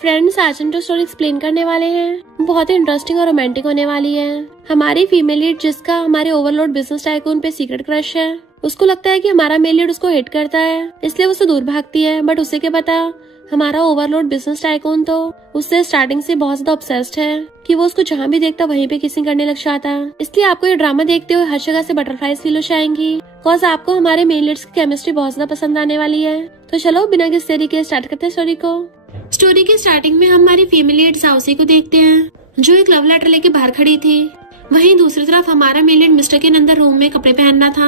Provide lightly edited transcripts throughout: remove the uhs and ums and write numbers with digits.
Friends, आज हम जो स्टोरी एक्सप्लेन करने वाले हैं बहुत ही इंटरेस्टिंग और रोमांटिक होने वाली है। हमारी फीमेल लीड, जिसका हमारे ओवरलोड बिजनेस टाइकून पे सीक्रेट क्रश है, उसको लगता है कि हमारा मेल लीड उसको हिट करता है, इसलिए वो उससे दूर भागती है। बट उसे क्या पता, हमारा ओवरलोड बिजनेस टाइकून तो उससे स्टार्टिंग से बहुत ज्यादा ऑब्सेस्ड है कि वो उसको जहाँ भी देखता वहीं पे किसिंग करने लग जाता है। इसलिए आपको ये ड्रामा देखते हुए हर जगह से बटरफ्लाइज फील हो जाएंगी, बिकॉज आपको हमारे मेल लीड्स की केमिस्ट्री बहुत ज्यादा पसंद आने वाली है। तो चलो बिना किसी देरी के स्टार्ट करते हैं स्टोरी को। स्टोरी के स्टार्टिंग में हम हमारी फीमेल लीड साउसी को देखते हैं, जो एक लव लेटर लेके बाहर खड़ी थी। वहीं दूसरी तरफ हमारा मेल लीड मिस्टर के अंदर रूम में कपड़े पहनना था।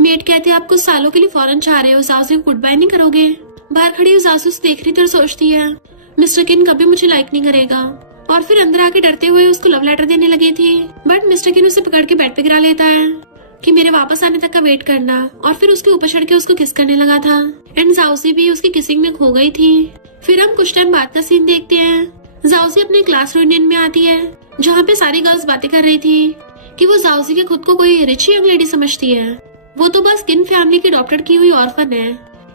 मेड कहते आप कुछ सालों के लिए फॉरेन चाह रहे हो, साउसी को गुड बाय नहीं करोगे। बाहर खड़ी हुई सासू से देख रही थी और सोचती है मिस्टर किन कभी मुझे लाइक नहीं करेगा, और फिर अंदर आके डरते हुए उसको लव लेटर देने लगी थी। बट मिस्टर किन उसे पकड़ के बेड पे गिरा लेता है कि मेरे वापस आने तक का वेट करना, और फिर उसके ऊपर चढ़ के उसको किस करने लगा था। एंड जाउसी भी उसकी किसिंग में खो गई थी। फिर हम कुछ टाइम बाद का सीन देखते हैं। जाउसी अपने क्लास रियूनियन में आती है, जहाँ पे सारी गर्ल्स बातें कर रही थी कि वो जाउसी के खुद को कोई रिच यंग लेडी समझती है। वो तो बस किन फैमिली की अडॉप्टेड की हुई ऑर्फन है।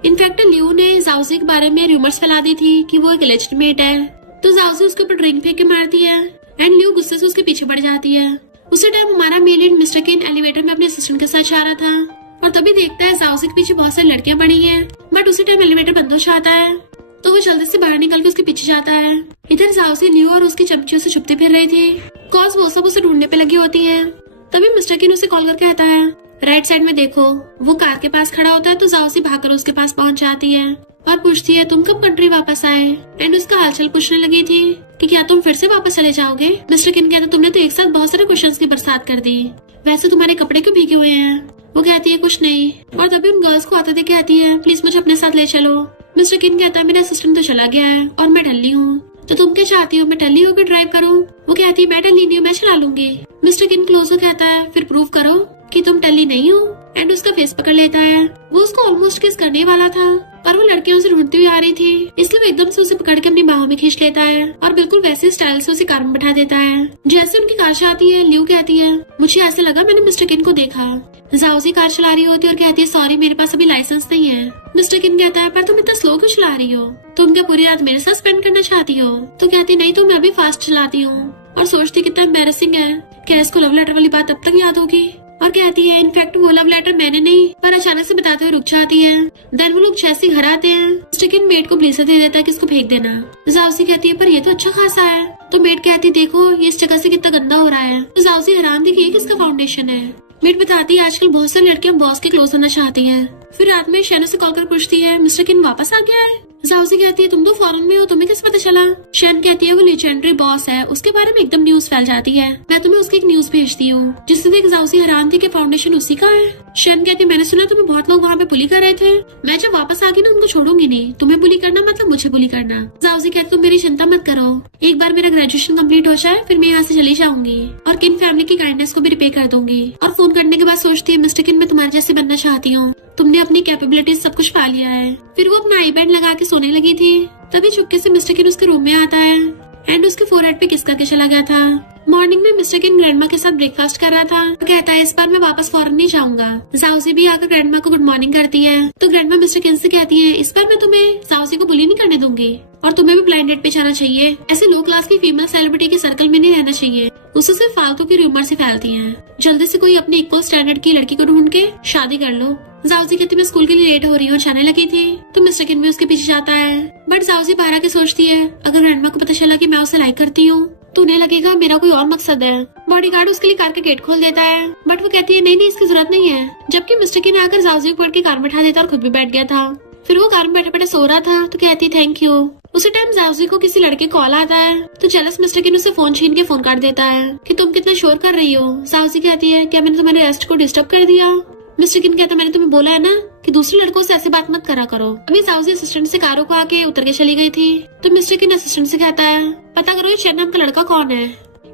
इनफैक्ट लियू ने जाउसी के बारे में रूमर्स फैला दी थी कि वो एक एलिज्ड मेट है, तो जाउसी उसके ऊपर ड्रिंक फेंक के मारती है एंड लियू गुस्से से उसके पीछे बढ़ जाती है। उसी टाइम हमारा मेल लीड मिस्टर किन एलिवेटर में अपने असिस्टेंट के साथ जा रहा था, और तभी देखता है जाउसी के पीछे बहुत सारी लड़कियां पड़ी हैं। बट उसी टाइम एलिवेटर बंद हो जाता है, तो वो जल्दी से बाहर निकल के उसके पीछे जाता है। इधर जाउसी लियू और उसकी चमचियों से छुपते फिर रही थी, कॉज वो सब उसे ढूंढने पे लगी होती है। तभी मिस्टर किन उसे कॉल करके कहता है राइट साइड में देखो। वो कार के पास खड़ा होता है, तो जाउसी भागकर उसके पास पहुंच जाती है और पूछती है तुम कब कंट्री वापस आए। एंड उसका हालचाल पूछने लगी थी कि क्या तुम फिर से वापस चले जाओगे। मिस्टर किन कहता तुमने तो एक साथ बहुत सारे क्वेश्चंस की बरसात कर दी, वैसे तुम्हारे कपड़े क्यों भीगे हुए हैं। वो कहती है कुछ नहीं, और तभी उन गर्ल्स को आते देख कहती है प्लीज मुझे अपने साथ ले चलो। मिस्टर किन कहता है मेरा असिस्टेंट तो चला गया है और मैं डल्ली हूँ, तो तुम क्या चाहती हो मैं डल्ली होकर ड्राइव करूँ। वो कहती है मैं डल्ली नहीं हूँ, मैं चला लूंगी। मिस्टर किन क्लोज हो कहता है फिर प्रूव करो कि तुम टल्ली नहीं हो। एंड उसका फेस पकड़ लेता है। वो उसको ऑलमोस्ट किस करने वाला था, पर वो लड़की उसे ढूंढती हुई आ रही थी, इसलिए वो एकदम से उसे पकड़ के अपनी बाहों में खींच लेता है और बिल्कुल वैसे स्टाइल से उसे कार में बैठा देता है। जैसे उनकी कार से आती है, लियू कहती है मुझे ऐसे लगा मैंने मिस्टर किन को देखा। जाउसी कार चला रही होती है और कहती है सॉरी मेरे पास अभी लाइसेंस नहीं है। मिस्टर किन कहता है पर तुम इतना स्लो क्यों चला रही हो, तुम क्या पूरी रात मेरे साथ स्पेंड करना चाहती हो। तो कहती नहीं तो मैं अभी फास्ट चलाती हूँ, और सोचती कितना एम्बैरेसिंग है, क्या इसको लव लेटर वाली बात अब तक याद होगी। और कहती है इनफैक्ट वो लव लेटर मैंने नहीं, पर अचानक से बताते हुए रुक जाती है। देन वो लोग जैसे घर आते हैं, मिस्टर किन मेड को ब्लेजर दे देता है कि इसको फेंक देना। जाउसी कहती है पर ये तो अच्छा खासा है, तो मेड कहती है देखो ये इस जगह से कितना गंदा हो रहा है। तो जाउसी हैरान थी कि ये किसका फाउंडेशन है। मेड बताती है आजकल बहुत सारी लड़कियां बॉस के क्लोज होना चाहती है। फिर रात में शैनो से कॉल कर पूछती है मिस्टर किन वापस आ गया है। जाउसी कहती है तुम तो फॉरेन में हो, तुम्हें कैसे पता चला। शैन कहती है वो लेजेंडरी बॉस है, उसके बारे में एकदम न्यूज फैल जाती है, मैं तुम्हें उसकी एक न्यूज भेजती हूँ। जिससे देख जाउसी हैरान थी कि फाउंडेशन उसी का है। शैन कहती है मैंने सुना तुम्हें बहुत लोग वहाँ पे बुली कर रहे थे, मैं जब वापस आ गई ना उनको छोड़ूंगी नहीं, तुम्हें बुली करना मतलब मुझे बुली करना। जाउसी कहती तुम मेरी चिंता मत करो, एक बार मेरा ग्रेजुएशन कम्प्लीट हो जाए फिर मैं यहाँ से चली जाऊंगी और किन फैमिली की काइंडनेस को भी रिपे कर दूंगी। और फोन करने के बाद सोचती है मिस्टर किन मैं तुम्हारे जैसे बनना चाहती हूँ, तुमने अपनी कैपेबिलिटीज सब कुछ पा लिया है। फिर वो अपना आई बैंड लगा के सोने लगी थी, तभी चुपके से मिस्टर किन उसके रूम में आता है एंड उसके फोरहेड पे किस करके चला गया था। मॉर्निंग में मिस्टर किन ग्रैंडमा के साथ ब्रेकफास्ट कर रहा था, तो कहता है इस बार मैं वापस फॉरेन नहीं जाऊंगा। जाउसी भी आकर ग्रैंडमा को गुड मॉर्निंग करती है, तो ग्रैंडमा मिस्टर किन से कहती है इस बार मैं तुम्हें जाउसी को बुली नहीं करने दूंगी, और तुम्हें भी ब्लाइंड डेट पे जाना चाहिए। ऐसे लो क्लास की फीमेल सेलिब्रिटी के सर्कल में नहीं रहना चाहिए, उससे सिर्फ फालतू की रूमर से फैलती हैं। जल्दी से कोई अपनी इक्वल स्टैंडर्ड की लड़की को ढूंढ के शादी कर लो। जाउसी कहती मैं स्कूल के लिए लेट हो रही हूँ, जाने लगी थी। तो मिस्टर किन भी उसके पीछे जाता है, बट जाउसी बाहर आके सोचती है अगर ग्रैंडमा को पता चला कि मैं उसे लाइक करती हूँ तो उन्हें लगेगा मेरा कोई और मकसद है। बॉडीगार्ड उसके लिए कार के गेट खोल देता है, बट वो कहती है नहीं इसकी जरूरत नहीं है। जबकि मिस्टर किन आकर जाउसी को पकड़ के कार में बैठा देता और खुद भी बैठ गया था। फिर वो कार में बैठे बैठे सो रहा था, तो कहती थैंक यू। उसी टाइम जाउसी को किसी लड़के कॉल आता है, तो जेलस मिस्टर किन उसे फोन छीन के फोन काट देता है कि तुम कितना शोर कर रही हो। जाउसी कहती है क्या मैंने तुम्हारे रेस्ट को डिस्टर्ब कर दिया। मिस्टर किन कहता मैंने तुम्हें बोला है ना कि दूसरे लड़कों से ऐसी बात मत करा करो। अभी जाउसी असिस्टेंट से कारों को आके उतर के चली गई थी, तो मिस्टर किन असिस्टेंट से कहता है पता करो ये चैन नाम का लड़का कौन है।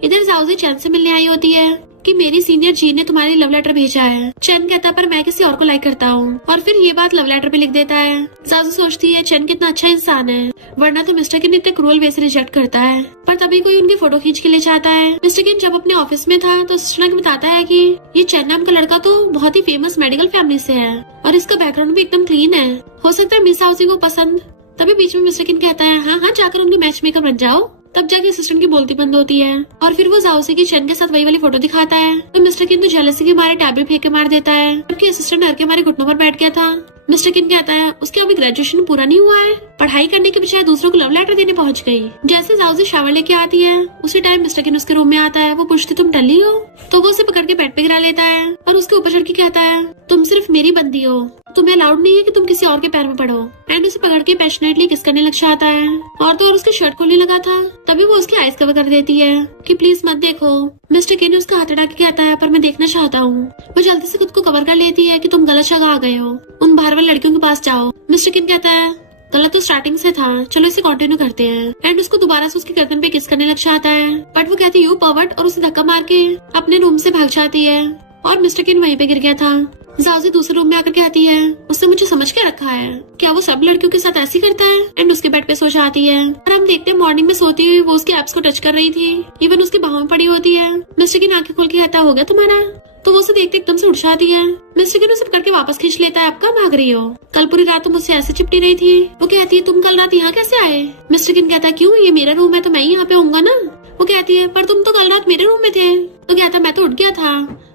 इधर जाउसी चैन से मिलने आई होती है कि मेरी सीनियर जी ने तुम्हारे लव लेटर भेजा है। चैन कहता पर मैं किसी और को लाइक करता हूँ, और फिर ये बात लव लेटर पे लिख देता है। जाउसी सोचती है चैन कितना अच्छा इंसान है, वरना तो मिस्टर किन इतने क्रूअल वे से रिजेक्ट करता है। पर तभी कोई उनकी फोटो खींच के ले जाता है। मिस्टर किन जब अपने ऑफिस में था तो असिस्टेंट बताता है कि ये चैन नाम का लड़का तो बहुत ही फेमस मेडिकल फैमिली से है और इसका बैकग्राउंड भी एकदम क्लीन है। हो सकता है मिस हाउसी को पसंद तभी बीच में मिस्टर किन कहता है हाँ हाँ जाकर उनके मैच मेकर बन जाओ। तब जाके असिस्टेंट की बोलती बंद होती है और फिर वो जाओसी की चैन के साथ वही वाली फोटो दिखाता है। तो मिस्टर किन तो जेलसी के मारे टैबलेट फेंक के मार देता है, जबकि असिस्टेंट डर के मारे घुटनों पर बैठ गया था। मिस्टर किन कहता है उसके अभी ग्रेजुएशन पूरा नहीं हुआ है, पढ़ाई करने के बजाय दूसरों को लव लेटर देने पहुंच गई। जैसे जाओसी शावर लेके आती है उसी टाइम मिस्टर किन उसके रूम में आता है। वो पूछती तुम टल्ली हो, तो वो उसे पकड़ के बेड पे गिरा लेता है और उसके ऊपर चढ़ के कहता है तुम सिर्फ मेरी बंदी हो, तुम्हें अलाउड नहीं है कि तुम किसी और के पैर में पड़ो। एंड उसे पकड़ के पैशनेटली किस करने लग जाता है और तो और उसकी शर्ट खोलने लगा था। तभी वो उसकी आईज कवर कर देती है कि प्लीज मत देखो। मिस्टर किन उसका हाथ हटा के कहता है पर मैं देखना चाहता हूँ। वो जल्दी से खुद को कवर कर लेती है कि तुम गलत जगह आ गए हो, उन बाहर वाले लड़कियों के पास जाओ। मिस्टर किन कहता है गलत तो स्टार्टिंग से था, चलो इसे कंटिन्यू करते हैं। एंड उसको दोबारा से उसकी गर्दन पे किस करने लग जाता है, बट वो कहती यू पर्वर्ट और उसे धक्का मार के अपने रूम से भाग जाती है और मिस्टर किन वहीं पे गिर गया था। जाओसी दूसरे रूम में आकर कहती है उसने मुझे समझ के रखा है, क्या वो सब लड़कियों के साथ ऐसी करता है। एंड उसके बेड पे सो जाती है और हम देखते हैं मॉर्निंग में सोती हुई वो उसके एब्स को टच कर रही थी, इवन उसकी बाहों में पड़ी होती है। मिस्टर किन आंखें खोल के कहता हो गया तुम्हारा, तो वो उसे देखते एकदम से उठ जाती है। मिस्टर किन उसे पकड़ के वापस खींच लेता है, अब कहाँ भाग रही हो, कल पूरी रात तुम मुझसे ऐसे चिपटी रही थी। वो कहती है तुम कल रात यहाँ कैसे आए। मिस्टर किन कहता है क्यों, ये मेरा रूम है तो मैं ही यहाँ पे होऊंगा ना। वो कहती है पर तुम तो कल रात मेरे रूम में थे। तो कहता मैं तो उठ गया था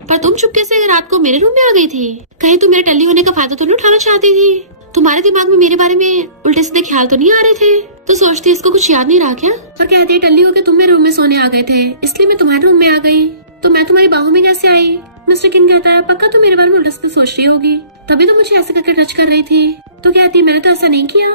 पर तुम चुपके से रात को मेरे रूम में आ गई थी, कहीं तुम मेरे टल्ली होने का फायदा तो नहीं उठाना चाहती थी। तुम्हारे दिमाग में मेरे बारे में उल्टे सीधे ख्याल तो नहीं आ रहे थे। तो सोचती इसको कुछ याद नहीं रहा क्या। और कहती है टल्ली होके तुम मेरे रूम में सोने आ गए थे इसलिए मैं तुम्हारे रूम में आ गई, तो मैं तुम्हारी बाहों में कैसे आई। मिस्टर किन कहता है पक्का तो मेरे बारे में उल्टा सीधे सोच रही होगी, तभी तो मुझे ऐसे करके टच कर रही थी। तो कहती है मैंने तो ऐसा नहीं किया।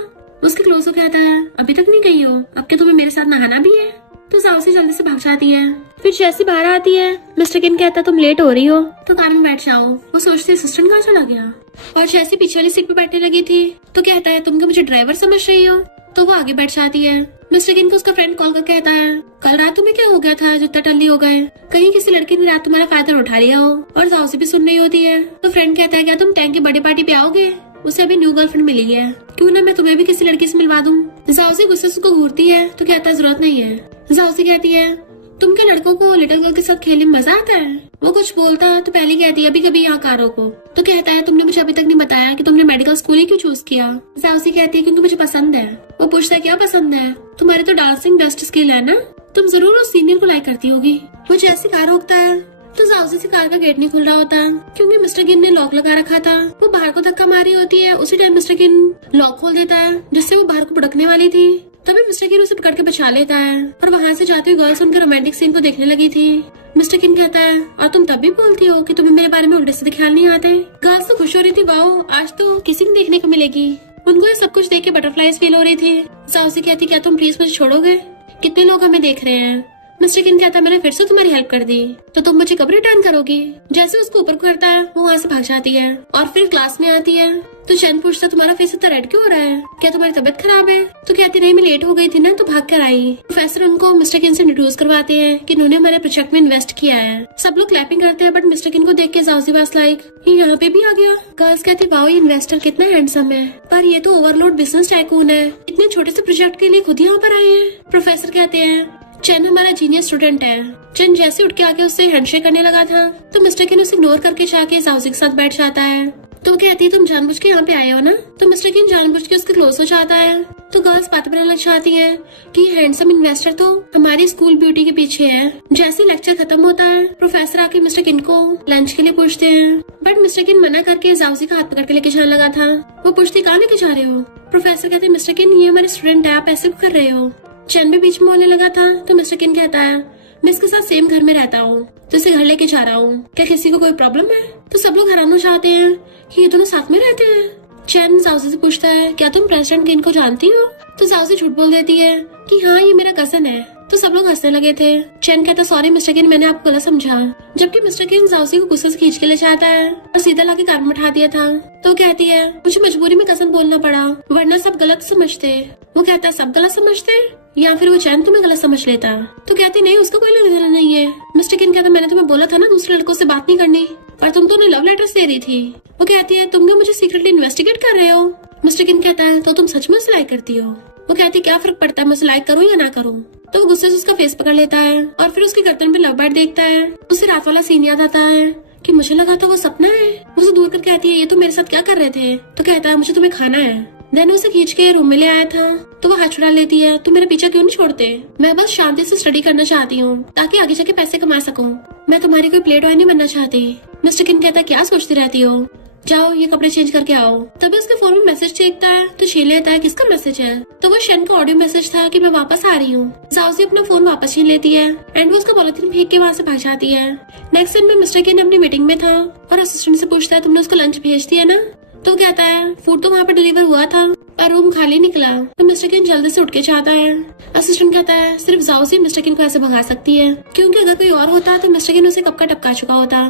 उसके क्लोज हो कहता है अभी तक नहीं गई हो, अब क्या तुम्हें मेरे साथ नहाना भी है। तो जाओसी जल्दी से भाग जाती है। फिर जैसी बाहर आती है मिस्टर किन कहता तुम लेट हो रही हो तो कार में बैठ जाओ। वो सोचती असिस्टेंट कहाँ चला गया और जैसी पीछे वाली सीट पे बैठने लगी थी तो कहता है तुम क्या मुझे ड्राइवर समझ रही हो। तो वो आगे बैठ जाती है। मिस्टर किन को उसका फ्रेंड कॉल कर कहता है कल रात तुम्हें क्या हो गया था जो इतना टल्ली हो गए, कहीं किसी लड़की ने रात तुम्हारा फायदा उठा लिया हो। और जाओसी भी सुन रही होती है। तो फ्रेंड कहता है क्या तुम टैंक की बर्थडे पार्टी पे आओगे, उसे अभी न्यू गर्लफ्रेंड मिली है, क्यों ना मैं तुम्हें भी किसी लड़की से मिलवा दूं। जाओसी गुस्से से उसको घूरती है तो कहता है जरूरत नहीं है। जाओसी कहती है तुम क्या लड़कों को लिटिल गर्ल के साथ खेलने में मजा आता है। वो कुछ बोलता है तो पहले कहती है अभी कभी यहाँ कारों को। तो कहता है तुमने मुझे अभी तक नहीं बताया कि तुमने मेडिकल स्कूल ही क्यों चूज किया। जाओसी कहती है क्योंकि मुझे पसंद है। वो पूछता है क्या पसंद है, तुम्हारी तो डांसिंग बेस्ट स्किल है ना, तुम जरूर उस सीनियर को लाइक करती होगी। वो जैसे कार रोकता है तो जाओसी से कार का गेट नहीं खुल रहा होता क्योंकि मिस्टर किन ने लॉक लगा रखा था। वो बाहर को धक्का मारी होती है, उसी टाइम मिस्टर किन लॉक खोल देता है जिससे वो बाहर को भड़कने वाली थी। तभी मिस्टर किन उसे पकड़ के बचा लेता है और वहाँ से जाती हुई गर्ल्स उनके रोमांटिक सीन को देखने लगी थी। मिस्टर किन कहता है और तुम तब भी बोलती हो कि तुम्हें मेरे बारे में उल्टे सीधे ख्याल नहीं आते। गर्ल्स तो खुश हो रही थी, वाओ आज तो किसी ने देखने को मिलेगी। उनको ये सब कुछ देख के बटरफ्लाईज फील हो रही थी। जाओसी कहती क्या तुम प्लीज मुझे छोड़ोगे, कितने लोग हमें देख रहे हैं। मिस्टर किन कहता मैंने फिर से तुम्हारी हेल्प कर दी तो तुम मुझे कब रिटर्न करोगी। जैसे उसको ऊपर को करता है वो वहाँ से भाग जाती है और फिर क्लास में आती है तो चैन पूछता तुम्हारा फेस इतना रेड क्यों हो रहा है, क्या तुम्हारी तबीयत खराब है। तो कहती नहीं मैं लेट हो गई थी ना तो भाग कर आई। प्रोफेसर उनको मिस्टर किन से इंट्रोड्यूस करवाते हैं कि इन्होंने हमारे प्रोजेक्ट में इन्वेस्ट किया है। सब लोग क्लैपिंग करते हैं बट मिस्टर किन को देख के जाओसी वाज लाइक ये यहाँ पे भी आ गया। गर्ल्स कहती वाओ ये इन्वेस्टर कितना हैंडसम है, पर ये तो ओवरलोड बिजनेस टाइकून है, इतने छोटे से प्रोजेक्ट के लिए खुद यहाँ पर आए हैं। प्रोफेसर कहते हैं चैन हमारा जीनियस स्टूडेंट है। चैन जैसे उठ के आके उससे हैंडशेक करने लगा था तो मिस्टर किन उसे इग्नोर करके जाके जाओसी के साथ बैठ जाता है। तो कहती है तुम जानबूझ के यहाँ पे आए हो ना। तो मिस्टर किन जानबूझ के उसके क्लोज हो जाता है। तो गर्ल्स बातें बनाने लग जाती हैं कि हैंडसम इन्वेस्टर तो हमारी स्कूल ब्यूटी के पीछे है। जैसे लेक्चर खत्म होता है प्रोफेसर आके मिस्टर किन को लंच के लिए पूछते हैं बट मिस्टर किन मना करके जाओसी का हाथ पकड़ के लेके जाने लगा था। वो पूछती कहाँ लेके जा रहे हो। प्रोफेसर कहते मिस्टर किन ये हमारे स्टूडेंट है, आप ऐसे क्यों कर रहे हो। चैन भी बीच में बोलने लगा था तो मिस्टर किन कहता है मैं इसके साथ सेम घर में रहता हूँ तो इसे घर लेके जा रहा हूँ, क्या किसी को कोई प्रॉब्लम है। तो सब लोग हैरान हो जाते हैं कि ये दोनों साथ में रहते हैं। चैन जाओसी से पूछता है क्या तुम प्रेसिडेंट किन को जानती हो। तो जाओसी झूठ बोल देती है कि हाँ ये मेरा कजन है। तो सब लोग हंसने लगे थे। चैन कहता सॉरी मिस्टर किन मैंने आपको गलत समझा, जबकि मिस्टर किन जाओसी को गुस्से से खींच के ले जाता है और सीधा लाके कार में उठा दिया था। तो कहती है मुझे मजबूरी में कजन बोलना पड़ा वरना सब गलत समझते। वो कहता है सब गलत समझते या फिर वो चैन तुम्हें गलत समझ लेता। तो कहती नहीं उसका कोई लेना देना नहीं है। मिस्टर किन कहता मैंने तुम्हें बोला था ना दूसरे लड़कों से बात नहीं करनी, पर तुम तो उन्हें लव लेटर्स दे रही थी। वो कहती है तुम क्या मुझे सीक्रेटली इन्वेस्टिगेट कर रहे हो। मिस्टर किन कहता है तो तुम सच में उसे लाइक करती हो। वो कहती क्या फर्क पड़ता है मैं उसे लाइक करूँ या ना करूँ। तो वो गुस्से से उसका फेस पकड़ लेता है और फिर उसकी गर्दन पे लव बर्ड देखता है। उसे रात वाला सीन याद आता है कि मुझे लगा था वो सपना है। उसे दूर कर कहती है ये तुम मेरे साथ क्या कर रहे थे। तो कहता है मुझे तुम्हें खाना है। देन उसे खींच के रूम में ले आया था तो वो हाथ छुड़ा लेती है, तुम मेरा पीछा क्यों नहीं छोड़ते? मैं बस शांति से स्टडी करना चाहती हूँ ताकि आगे जाके पैसे कमा सकूं। मैं तुम्हारी कोई प्ले टॉय नहीं बनना चाहती। मिस्टर किन कहता है क्या सोचती रहती हो, जाओ ये कपड़े चेंज करके आओ। तभी उसके फोन में मैसेज देखता है तो छीन लेता है, किसका मैसेज है? तो वो शेन का ऑडियो मैसेज था कि मैं वापस आ रही हूँ। जाओसी अपना फोन वापस छीन लेती है एंड वो उसका पॉलिथीन फेंक के वहाँ से भाग जाती है। नेक्स्ट दिन में मिस्टर किन अपनी मीटिंग में था और असिस्टेंट से पूछता है तुमने उसको लंच भेज दिया ना? तो कहता है फूड तो वहाँ पे डिलीवर हुआ था पर रूम खाली निकला। तो मिस्टर किन जल्दी से उठ के चाहता है। असिस्टेंट कहता है सिर्फ जाओसी मिस्टर किन को ऐसे भगा सकती है, क्योंकि अगर कोई और होता तो मिस्टर किन उसे कब का टपका चुका होता।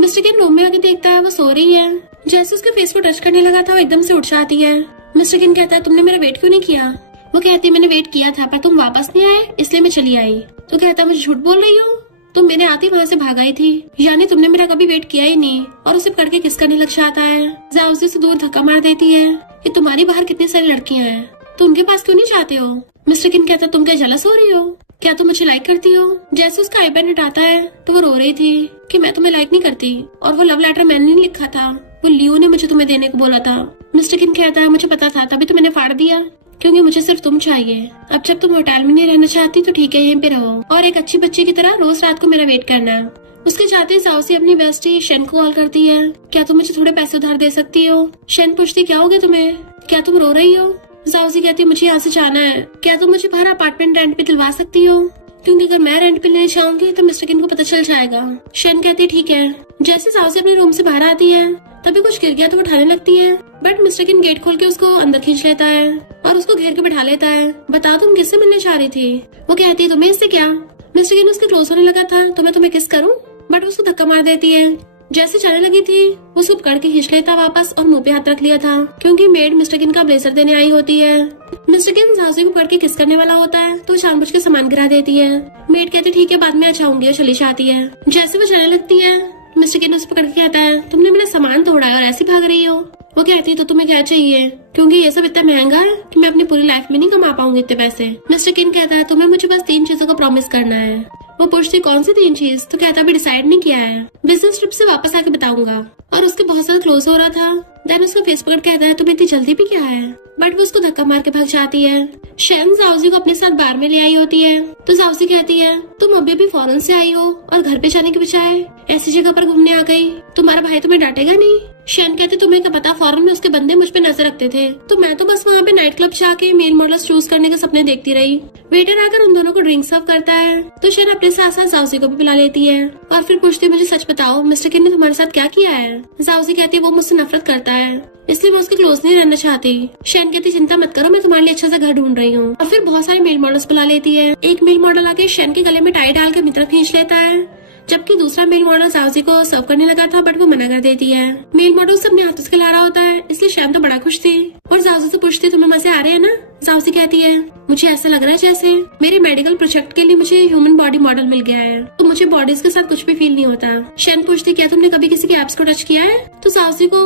मिस्टर किन रूम में आके देखता है वो सो रही है। जैसे उसके फेस को टच करने लगा था वो एकदम से उठ जाती है। मिस्टर किन कहता है तुमने मेरा वेट क्यों नहीं किया? वो कहती है मैंने वेट किया था पर तुम वापस नहीं आए इसलिए मैं चली आई। तो कहता है मुझे झूठ बोल रही हो, तुम मेरे आते वहाँ से भाग आई थी, यानी तुमने मेरा कभी वेट किया ही नहीं। और उसे पकड़ के किस करने लग जाता है। जाओसी से दूर धक्का मार देती है कि तुम्हारी बाहर कितनी सारी लड़कियां हैं, तो उनके पास क्यों नहीं जाते हो? मिस्टर किन कहता तुम क्या जलस हो रही हो, क्या तुम मुझे लाइक करती हो? जैसे उसका आईपैड हटाता है तो वो रो रही थी कि मैं तुम्हें लाइक नहीं करती और वो लव लेटर मैंने नहीं लिखा था, वो लियो ने मुझे तुम्हें देने को बोला था। मिस्टर किन कहता है मुझे पता था तभी तो मैंने फाड़ दिया, क्योंकि मुझे सिर्फ तुम चाहिए। अब जब तुम होटल में नहीं रहना चाहती तो ठीक है यहीं पे रहो और एक अच्छी बच्ची की तरह रोज रात को मेरा वेट करना। उसके जाते जाओसी अपनी बेस्टी शेन को कॉल करती है, क्या तुम मुझे थोड़े पैसे उधार दे सकती हो? शेन पूछती क्या हो गया तुम्हें, क्या तुम रो रही हो? जाओसी कहती है मुझे यहाँ से जाना है, क्या तुम मुझे बाहर अपार्टमेंट रेंट पे दिलवा सकती हो? क्योंकि अगर मैं रेंट पे लेने चाहूंगी तो मिस्टर किन को पता चल जाएगा। शेन कहती ठीक है। जैसे जाओसी अपने रूम से बाहर आती है तभी कुछ गिर गया तो उठाने लगती है, बट मिस्टर किन गेट खोल के उसको अंदर खींच लेता है और उसको घेर के बैठा लेता है। बताओ तुम किससे मिलने चाह रही थी? वो कहती है तुम्हें इससे क्या? मिस्टर किन उसके क्लोज होने लगा था तो मैं तुम्हें किस करूं, बट उसको धक्का मार देती है। जैसे जाने लगी थी वो उसको पकड़ के खींच लेता वापस और मुंह पे हाथ रख लिया था, क्योंकि मेड मिस्टर किन का ब्लेजर देने आई होती है। मिस्टर किन जाओसी को पकड़ के किस करने वाला होता है तो जानबूझ के सामान गिरा देती है। मेड कहती ठीक है बाद में आ जाऊंगी और चली जाती है। जैसे वो जाने लगती है मिस्टर किन उसे पकड़ के कहता है तुमने मेरा सामान तोड़ा है और ऐसे भाग रही हो। वो कहती है तो तुम्हें क्या चाहिए, क्योंकि ये सब इतना महंगा है कि मैं अपनी पूरी लाइफ में नहीं कमा पाऊंगी इतने पैसे। मिस्टर किन कहता है तुम्हें मुझे बस 3 चीजों का प्रॉमिस करना है। वो पूछती कौन सी 3 चीज? तो कहता अभी डिसाइड नहीं किया है, बिजनेस ट्रिप से वापस आके बताऊंगा। और उसके बहुत ज्यादा क्लोज हो रहा था। देन उसका फेस पकड़ कहता है तुम्हें इतनी जल्दी भी क्या है, बट वो उसको धक्का मार के भाग जाती है। शेन जाओसी को अपने साथ बार में ले आई होती है तो जाओसी कहती है तुम अभी भी फॉरेन से आई हो और घर पे जाने के बजाय ऐसी जगह पर घूमने आ गई, तुम्हारा भाई तुम्हें डांटेगा नहीं? शेन कहते तुम्हें क्या पता फॉरेन में उसके बंदे मुझ पे नजर रखते थे, तो मैं तो बस वहाँ पे नाइट क्लब जाके मेल मॉडल्स चूज करने के सपने देखती रही। वेटर आकर उन दोनों को ड्रिंक सर्व करता है तो शेन अपने साथ साथ जाओसी को भी पिला लेती है और फिर पूछती मुझे सच बताओ मिस्टर किन ने तुम्हारे साथ क्या किया है? जाओसी कहती वो मुझसे नफरत करता है इसलिए मैं उसके क्लोज नहीं रहना चाहती। शेन कहती चिंता मत करो मैं तुम्हारे लिए अच्छा सा घर ढूंढ रही हूँ। और फिर बहुत सारे मेल मॉडल्स बुला लेती है। एक मेल मॉडल आके शेन के गले में टाई डाल के मित्र खींच लेता है, जबकि दूसरा मेल मॉडल जाओसी को सर्व करने लगा था बट वो मना कर देती है। मेल मॉडल से अपने हाथों से खिला रहा होता है इसलिए शेन तो बड़ा खुश थी और जाओसी से पूछती तुम्हें मजे आ रहे हैं ना? जाओसी कहती है मुझे ऐसा लग रहा है जैसे मेरे मेडिकल प्रोजेक्ट के लिए मुझे ह्यूमन बॉडी मॉडल मिल गया है, तो मुझे बॉडीज के साथ कुछ भी फील नहीं होता। शेन पूछती क्या तुमने कभी किसी के एप्स को टच किया है? तो जाओसी को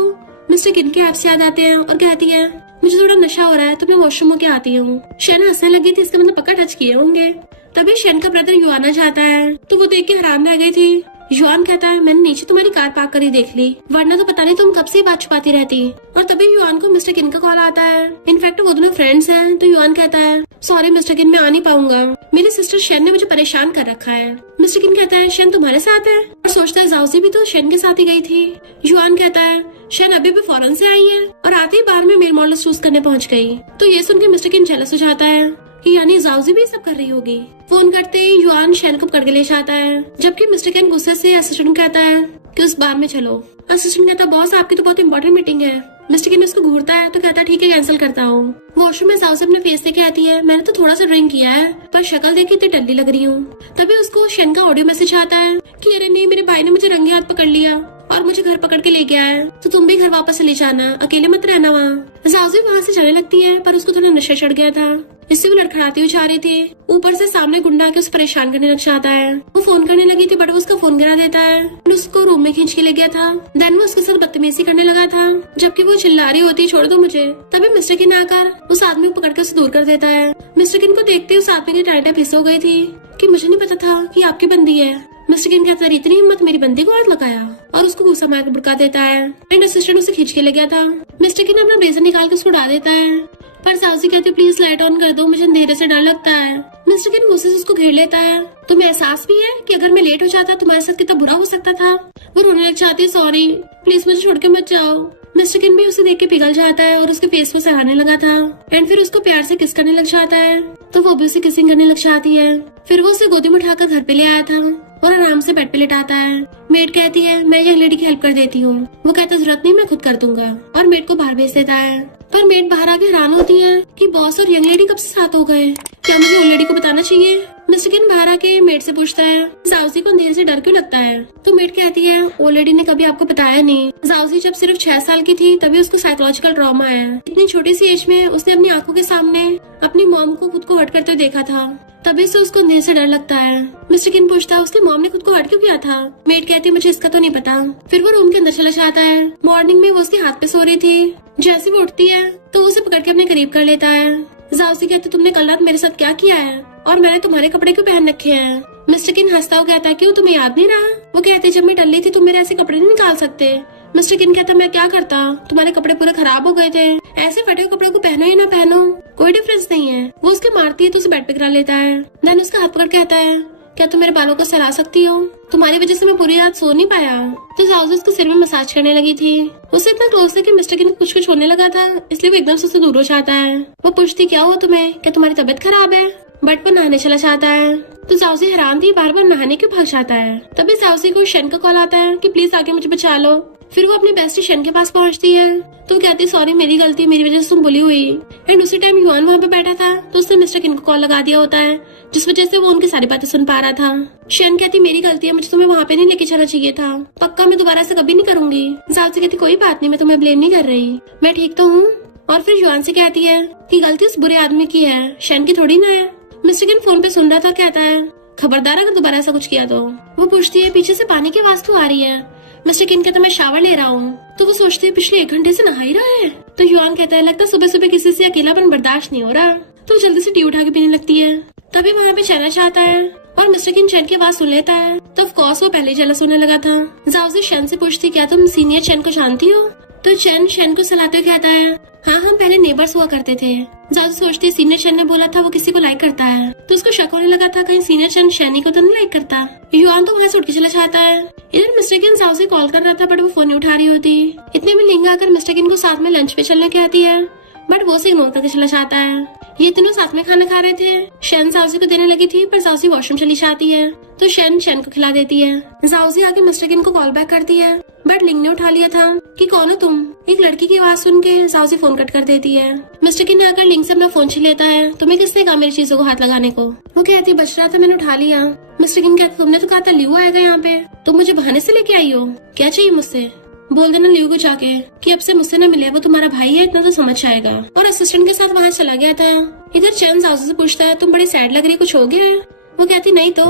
मिस्टर किन के एप्स याद आते हैं और कहती है मुझे थोड़ा नशा हो रहा है तो मैं वॉशरूम होके आती हूँ। शेन हंसने लगी थी, इसका मतलब पक्का टच किए होंगे। तभी शेन का ब्रदर युआन जाता है तो वो देख के हैरान रह गई थी। युआन कहता है मैंने नीचे तुम्हारी कार पार्क करी देख ली, वरना तो पता नहीं तुम कब से बात छुपाती रहती। और तभी युआन को मिस्टर किन का कॉल आता है। इनफैक्ट वो दोनों फ्रेंड्स हैं। तो युआन कहता है सॉरी मिस्टर किन मैं आ नहीं पाऊंगा, मेरी सिस्टर शेन ने मुझे परेशान कर रखा है। मिस्टर किन कहता है शेन तुम्हारे साथ है और सोचता है जाओसी भी तो शेन के साथ ही गई थी। युआन कहता है शेन अभी भी फॉरेन से आई है और आते ही बार में मेल मॉडल चूज करने पहुंच गई। तो ये सुन के मिस्टर किन जेलस हो जाता है कि यानी जाओसी भी सब कर रही होगी। फोन करते ही युआन शेन को पकड़ के ले जाता है, जबकि मिस्टर किन गुस्से से असिस्टेंट कहता है कि उस बार में चलो। असिस्टेंट कहता है बॉस आपकी तो बहुत इंपॉर्टेंट मीटिंग है। मिस्टर किन उसको घूरता है तो कहता है ठीक है कैंसिल करता हूँ। वॉशरूम में जाओसी अपने फेस से कहती है मैंने तो थोड़ा सा ड्रिंक किया है पर शक्ल देखी इतनी डल्ली लग रही हूँ। तभी उसको शेन का ऑडियो मैसेज आता है कि अरे नहीं मेरे भाई ने मुझे रंगे हाथ पकड़ लिया और मुझे घर पकड़ के ले गया है, तो तुम भी घर वापस चले जाना, अकेले मत रहना वहाँ। जाओसी वहाँ से जाने लगती है पर उसको थोड़ा नशा चढ़ गया था, इससे वो लड़खड़ाती हुई जा रही थी। ऊपर से सामने गुंडा आके उसे परेशान करने लग जाता है। वो फोन करने लगी थी बट वो उसका फोन गिरा देता है और उसको रूम में खींच के ले गया था। देन वो उसके साथ बदतमीजी करने लगा था, जबकि वो चिल्ला रही होती छोड़ दो मुझे। तभी मिस्टर किन आकर उस आदमी को पकड़ के उसे दूर कर देता है। मिस्टर किन को देखते उस आदमी की टाइटें फिस हो गई थी कि मुझे नहीं पता था कि आपकी बंदी है। मिस्टर किन कहता है इतनी हिम्मत, मेरी बंदी को हाथ लगाया, और उसको गुस्सा मार के भड़का देता है। एंड असिस्टेंट उसे खींच के ले गया था। मिस्टर किन अपना ब्लेजर निकाल के उसको उड़ा देता है, पर साउजी कहती है प्लीज लाइट ऑन कर दो, मुझे अंधेरे से डर लगता है। मिस्टर किन गुस्से से उसको घेर लेता है। तुम्हें एहसास भी है कि अगर मैं लेट हो जाता तुम्हारे साथ कितना बुरा हो सकता था। वो रोने लग जाती है, सॉरी प्लीज मुझे छोड़ के मत जाओ। मिस्टर किन भी उसे देख के पिघल जाता है और उसके फेस को सहलाने लगा था। एंड फिर उसको प्यार से किस करने लग जाता है, तो वो भी उसे किसिंग करने लग जाती है। फिर वो उसे गोदी में उठाकर घर पे ले आया था और आराम से बेड पे लेटाता है। मेड कहती है मैं यंग लेडी की हेल्प कर देती हूँ। वो कहता है जरूरत नहीं, मैं खुद कर दूंगा, और मेड को बाहर भेज देता है। पर मेड बाहर आके हैरान होती है कि बॉस और यंग लेडी कब से साथ हो गए, क्या मुझे ओल्ड लेडी को बताना चाहिए। मिस्टर किन बाहर आके मेड से पूछता है जाउजी को अंधेरे से डर क्यों लगता है, तो मेड कहती है ओल्ड लेडी ने कभी आपको बताया नहीं। जाउजी जब सिर्फ 6 साल की थी तभी उसको साइकोलॉजिकल ट्रॉमा आया। इतनी छोटी सी एज में उसने अपनी आंखों के सामने अपनी मॉम को खुद को हर्ट करते हुए देखा था, तभी से उसको अंधेरे से डर लगता है। मिस्टर किन पूछता है उसकी मॉम ने खुद को हर्ट क्यों किया था। मेड कहती है मुझे इसका तो नहीं पता। फिर वो रूम के अंदर चला जाता है। मॉर्निंग में वो उसके हाथ पे सो रही थी। जैसे वो उठती है तो उसे पकड़ के अपने करीब कर लेता है। जाउसी कहते तुमने कल रात मेरे साथ क्या किया है और मैंने तुम्हारे कपड़े क्यों पहन रखे हैं। मिस्टर किन हंसता हुआ कहता है क्यों तुम्हें याद नहीं रहा। वो कहते जब मैं टल्ली थी तुम मेरे ऐसे कपड़े नहीं निकाल सकते। मिस्टर किन कहता मैं क्या करता, तुम्हारे कपड़े पूरे खराब हो गए थे, ऐसे फटे हुए कपड़ों को पहनो या ना पहनो कोई डिफरेंस नहीं है। वो उसके मारती है तो उसे बेड पे गिरा लेता है। देन उसका हाथ पकड़ कहता है क्या तुम मेरे बालों को सहला सकती हो, तुम्हारी वजह से मैं पूरी रात सो नहीं पाया। तो जाउजी उसके सिर में मसाज करने लगी थी। उसे इतना क्लोज था कि मिस्टर किन कुछ कुछ होने लगा था, इसलिए वो एकदम से उससे दूर हो जाता है। वो पूछती क्या हुआ तुम्हें, क्या तुम्हारी तबीयत खराब है। बट वो नहाने चला जाता है तो जाउजी हैरान थी बार बार नहाने क्यों भाग जाता है। तभी जाउजी को शन का कॉल आता है कि प्लीज आके मुझे बचा लो। फिर वो अपनी बेस्टी शन के पास पहुंचती है तो कहती सॉरी मेरी गलती, मेरी वजह से तुम बुली हुई। एंड उसी टाइम युआन वहाँ पे बैठा था तो उसने मिस्टर किन को कॉल लगा दिया होता है, जिस वजह से वो उनकी सारी बातें सुन पा रहा था। शन कहती मेरी गलती है, मुझे तुम्हें वहाँ पे नहीं लेके जाना चाहिए था, पक्का मैं दोबारा से कभी नहीं करूंगी। जाउजी कहती कोई बात नहीं, मैं तुम्हें ब्लेम नहीं कर रही, मैं ठीक तो हूँ। और फिर युआन से कहती है कि गलती उस बुरे आदमी की है, शन की थोड़ी ना है। मिस्टर किन फोन पे सुन रहा था, कहता है खबरदार अगर दोबारा ऐसा कुछ किया तो। वो पूछती है पीछे से पानी की आवाज क्यों आ रही है। मिस्टर किन कहता मैं शावर ले रहा हूँ। तो वो सोचती है पिछले 1 घंटे से नहा ही रहा है। तो युआन कहता है लगता सुबह सुबह किसी से अकेलापन बर्दाश्त नहीं हो रहा। तो जल्दी से टी उठा के पीने लगती है। तभी वहाँ पे चैना चाहता है और मिस्टर किन चैन की आवाज सुन लेता है। तो ऑफ कोर्स वो पहले जेलस होने लगा था। जाउजी चैन से पूछती क्या तुम सीनियर चैन को जानती हो। तो चैन शैन को सलाते हुए कहता है हाँ हम पहले नेबर्स हुआ करते थे। जाउजी सोचती सीनियर चैन ने बोला था वो किसी को लाइक करता है, तो उसको शक होने लगा था कहीं सीनियर चैन शैनी को तो नहीं लाइक करता। युआन तो वहाँ से उठ के चला जाता है। इधर मिस्टर किन जाउजी कॉल कर रहा था बट वो फोन नहीं उठा रही होती। इतने में लिंगा आकर मिस्टर किन को साथ में लंच पे चलने कहती है बट वो उसे इग्नोर करके चला जाता है। ये तीनों साथ में खाना खा रहे थे। शैन जाउजी को देने लगी थी पर जाउजी वॉशरूम चली जाती है तो शैन शैन को खिला देती है। जाउजी आके मिस्टर किन को कॉल बैक करती है बट लिंग ने उठा लिया था कि कौन हो तुम। एक लड़की की आवाज सुन के जाउजी फोन कट कर देती है। मिस्टर किन ने आकर लिंग से अपना फोन छीन लेता है। तुम्हें किसने कहा मेरी चीजों को हाथ लगाने को। वो कहती बच रहा था मैंने उठा लिया। मिस्टर किन कहते तुमने तो कहा था लियो आएगा यहाँ पे, तुम मुझे बहाने से लेके आई हो, क्या चाहिए मुझसे। बोल देना लियो को जाके कि अब से मुझसे न मिले, वो तुम्हारा भाई है इतना तो समझ आएगा। और असिस्टेंट के साथ वहाँ चला गया था। इधर चैन जाउजी से पूछता है तुम बड़ी सैड लग रही, कुछ हो गया है। वो कहती नहीं तो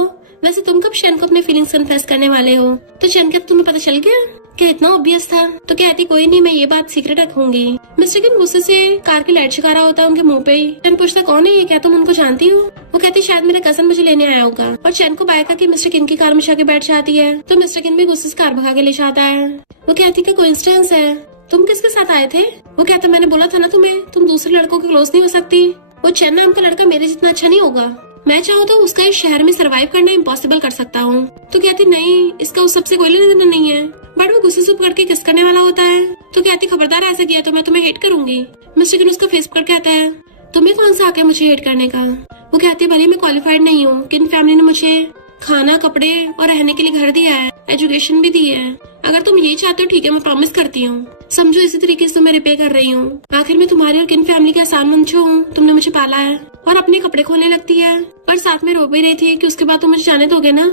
वैसे तुम कब शैन को अपने फीलिंग्स कन्फेस करने वाले हो। तो चैन कहता तुम्हें पता चल गया, क्या इतना ऑब्वियस था। तो कहती कोई नहीं मैं ये बात सीक्रेट रखूंगी। मिस्टर किन गुस्से से कार की लाइट छिका रहा होता है उनके मुंह पे ही। चैन पूछता कौन है ये, क्या तुम उनको जानती हो। वो कहती शायद मेरा कजन मुझे लेने आया होगा। और चैन को बाइक आके मिस्टर किन की कार में जाके बैठ जाती है तो मिस्टर किन भी गुस्से से कार भगा के ले जाता है। वो कहती कि कोइंसिडेंस है, तुम किसके साथ आए थे। वो कहता मैंने बोला था ना तुम्हें, तुम दूसरे लड़कों के क्लोज नहीं हो सकती। वो चैन नाम का लड़का मेरे जितना अच्छा नहीं होगा, मैं चाहूँ तो उसका इस शहर में सरवाइव करना इम्पॉसिबल कर सकता हूँ। तो कहती नहीं इसका उस सबसे कोई लेना देना नहीं है। बट वो गुस्से से पकड़ के किस करने वाला होता है तो कहती खबरदार ऐसा किया तो मैं तुम्हें हेट करूंगी। मिस्टर किन उसका फेस पकड़ कहता है तुम्हें कौन सा आके मुझे हेट करने का। वो कहती है भले मैं क्वालिफाइड नहीं हूँ, किन फैमिली ने मुझे खाना कपड़े और रहने के लिए घर दिया है, एजुकेशन भी दी है। अगर तुम ये चाहते हो ठीक है मैं प्रॉमिस करती हूँ, समझो इसी तरीके से मैं रिपे कर रही हूँ। आखिर में तुम्हारी और किन फैमिली के एहसान मंद हूँ, तुमने मुझे पाला है। और अपने कपड़े खोलने लगती है पर साथ में रो भी रही थी कि उसके बाद तुम मुझे जाने दोगे ना।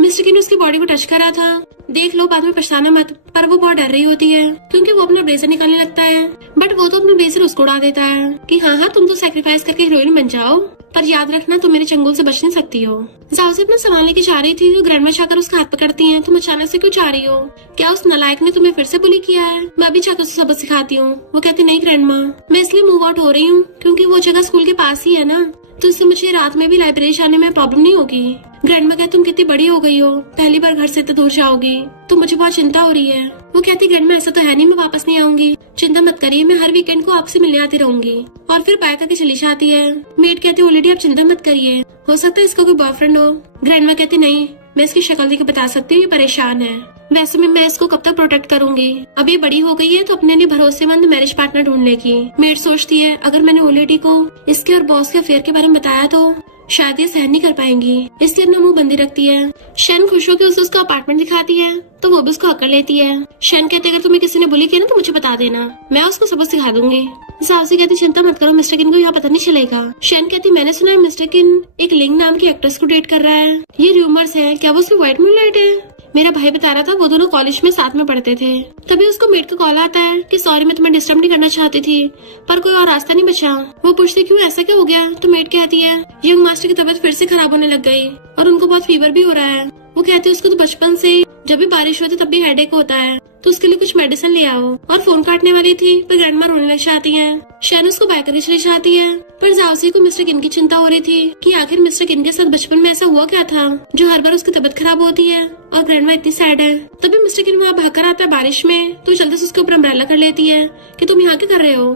मिस्टर किन उसकी बॉडी को टच कर रहा था। देख लो बाद में पछताना मत। पर वो बहुत डर रही होती है क्योंकि वो अपना ब्लेजर निकालने लगता है बट वो तो अपना ब्लेजर उसको उड़ा देता है कि हाँ हाँ तुम तो सैक्रिफाइस करके हीरोइन बन जाओ, पर याद रखना तुम मेरे चंगुल से बच नहीं सकती हो। जाउजी अपना सामान लेके जा रही थी तो ग्रैंडमा जाकर उसका हाथ पकड़ती है। तुम अचानक से क्यों जा रही हो, क्या उस नालायक ने तुम्हें फिर से बुली किया है। मैं भी जाकर उसे सबक सिखाती हूँ। वो कहती नहीं ग्रैंडमा मैं इसलिए मूव आउट हो रही हूँ क्योंकि वो जगह स्कूल के पास ही है ना, तो इससे मुझे रात में भी लाइब्रेरी जाने में प्रॉब्लम नहीं होगी। ग्रैंडमा कहती तुम कितनी बड़ी हो गई हो, पहली बार घर से इतना दूर जाओगी, तो मुझे बहुत चिंता हो रही है। वो कहती ग्रैंडमा ऐसा तो है नहीं, मैं वापस नहीं आऊंगी, चिंता मत करिए, मैं हर वीकेंड को आपसे मिलने आती रहूंगी। और फिर बाय करके चली जाती है। मेड कहती ऑलरेडी आप चिंता मत करिए, हो सकता है इसका कोई बॉयफ्रेंड हो। ग्रैंडमा कहती नहीं, मैं इसकी शक्ल देख के बता सकती हूँ ये परेशान है। वैसे मैं इसको कब तक प्रोटेक्ट करूंगी, अब ये बड़ी हो गई है तो अपने लिए भरोसेमंद मैरिज पार्टनर ढूंढ लेगी। मेड सोचती है अगर मैंने ओलेडी को इसके और बॉस के अफेयर के बारे में बताया तो शायद ये सहन नहीं कर पाएंगी, इसलिए अपना मुंह बंदी रखती है। शन खुश होकर उसे उसका अपार्टमेंट दिखाती है तो वो भी उसको हक कर लेती है। शन कहते अगर तुम्हें किसी ने बुली किया ना तो मुझे बता देना, मैं उसको सबक सिखा दूंगी। साउसी कहती चिंता मत करो, मिस्टर किन को यहाँ पता नहीं चलेगा। शन कहती मैंने सुना है मिस्टर किन एक लिंग नाम की एक्ट्रेस को डेट कर रहा है, ये रूमर्स है, क्या वो उसकी व्हाइट मूनलाइट है? मेरा भाई बता रहा था वो दोनों कॉलेज में साथ में पढ़ते थे। तभी उसको मेड का कॉल आता है कि सॉरी मैं तुम्हें डिस्टर्ब नहीं करना चाहती थी, पर कोई और रास्ता नहीं बचा। वो पूछती क्यों, ऐसा क्या हो गया? तो मेड कहती है यंग मास्टर की तबीयत फिर से खराब होने लग गई और उनको बहुत फीवर भी हो रहा है। वो कहती है उसको तो बचपन से जब भी बारिश होती तब भी हेडेक होता है, तो उसके लिए कुछ मेडिसिन ले आओ। और फोन काटने वाली थी पर ग्रैंडमा रोने लग जाती है। शैन उसको बाय करके चली जाती है, पर जाओसी को मिस्टर किन की चिंता हो रही थी कि आखिर मिस्टर किन के साथ बचपन में ऐसा हुआ क्या था जो हर बार उसकी तबीयत खराब होती है और ग्रैंडमा इतनी सैड है। तभी मिस्टर किन वहाँ भाग कर आता है बारिश में, तो जल्दी से उसके ऊपर अम्ब्रेला कर लेती है कि तुम यहाँ क्या कर रहे हो,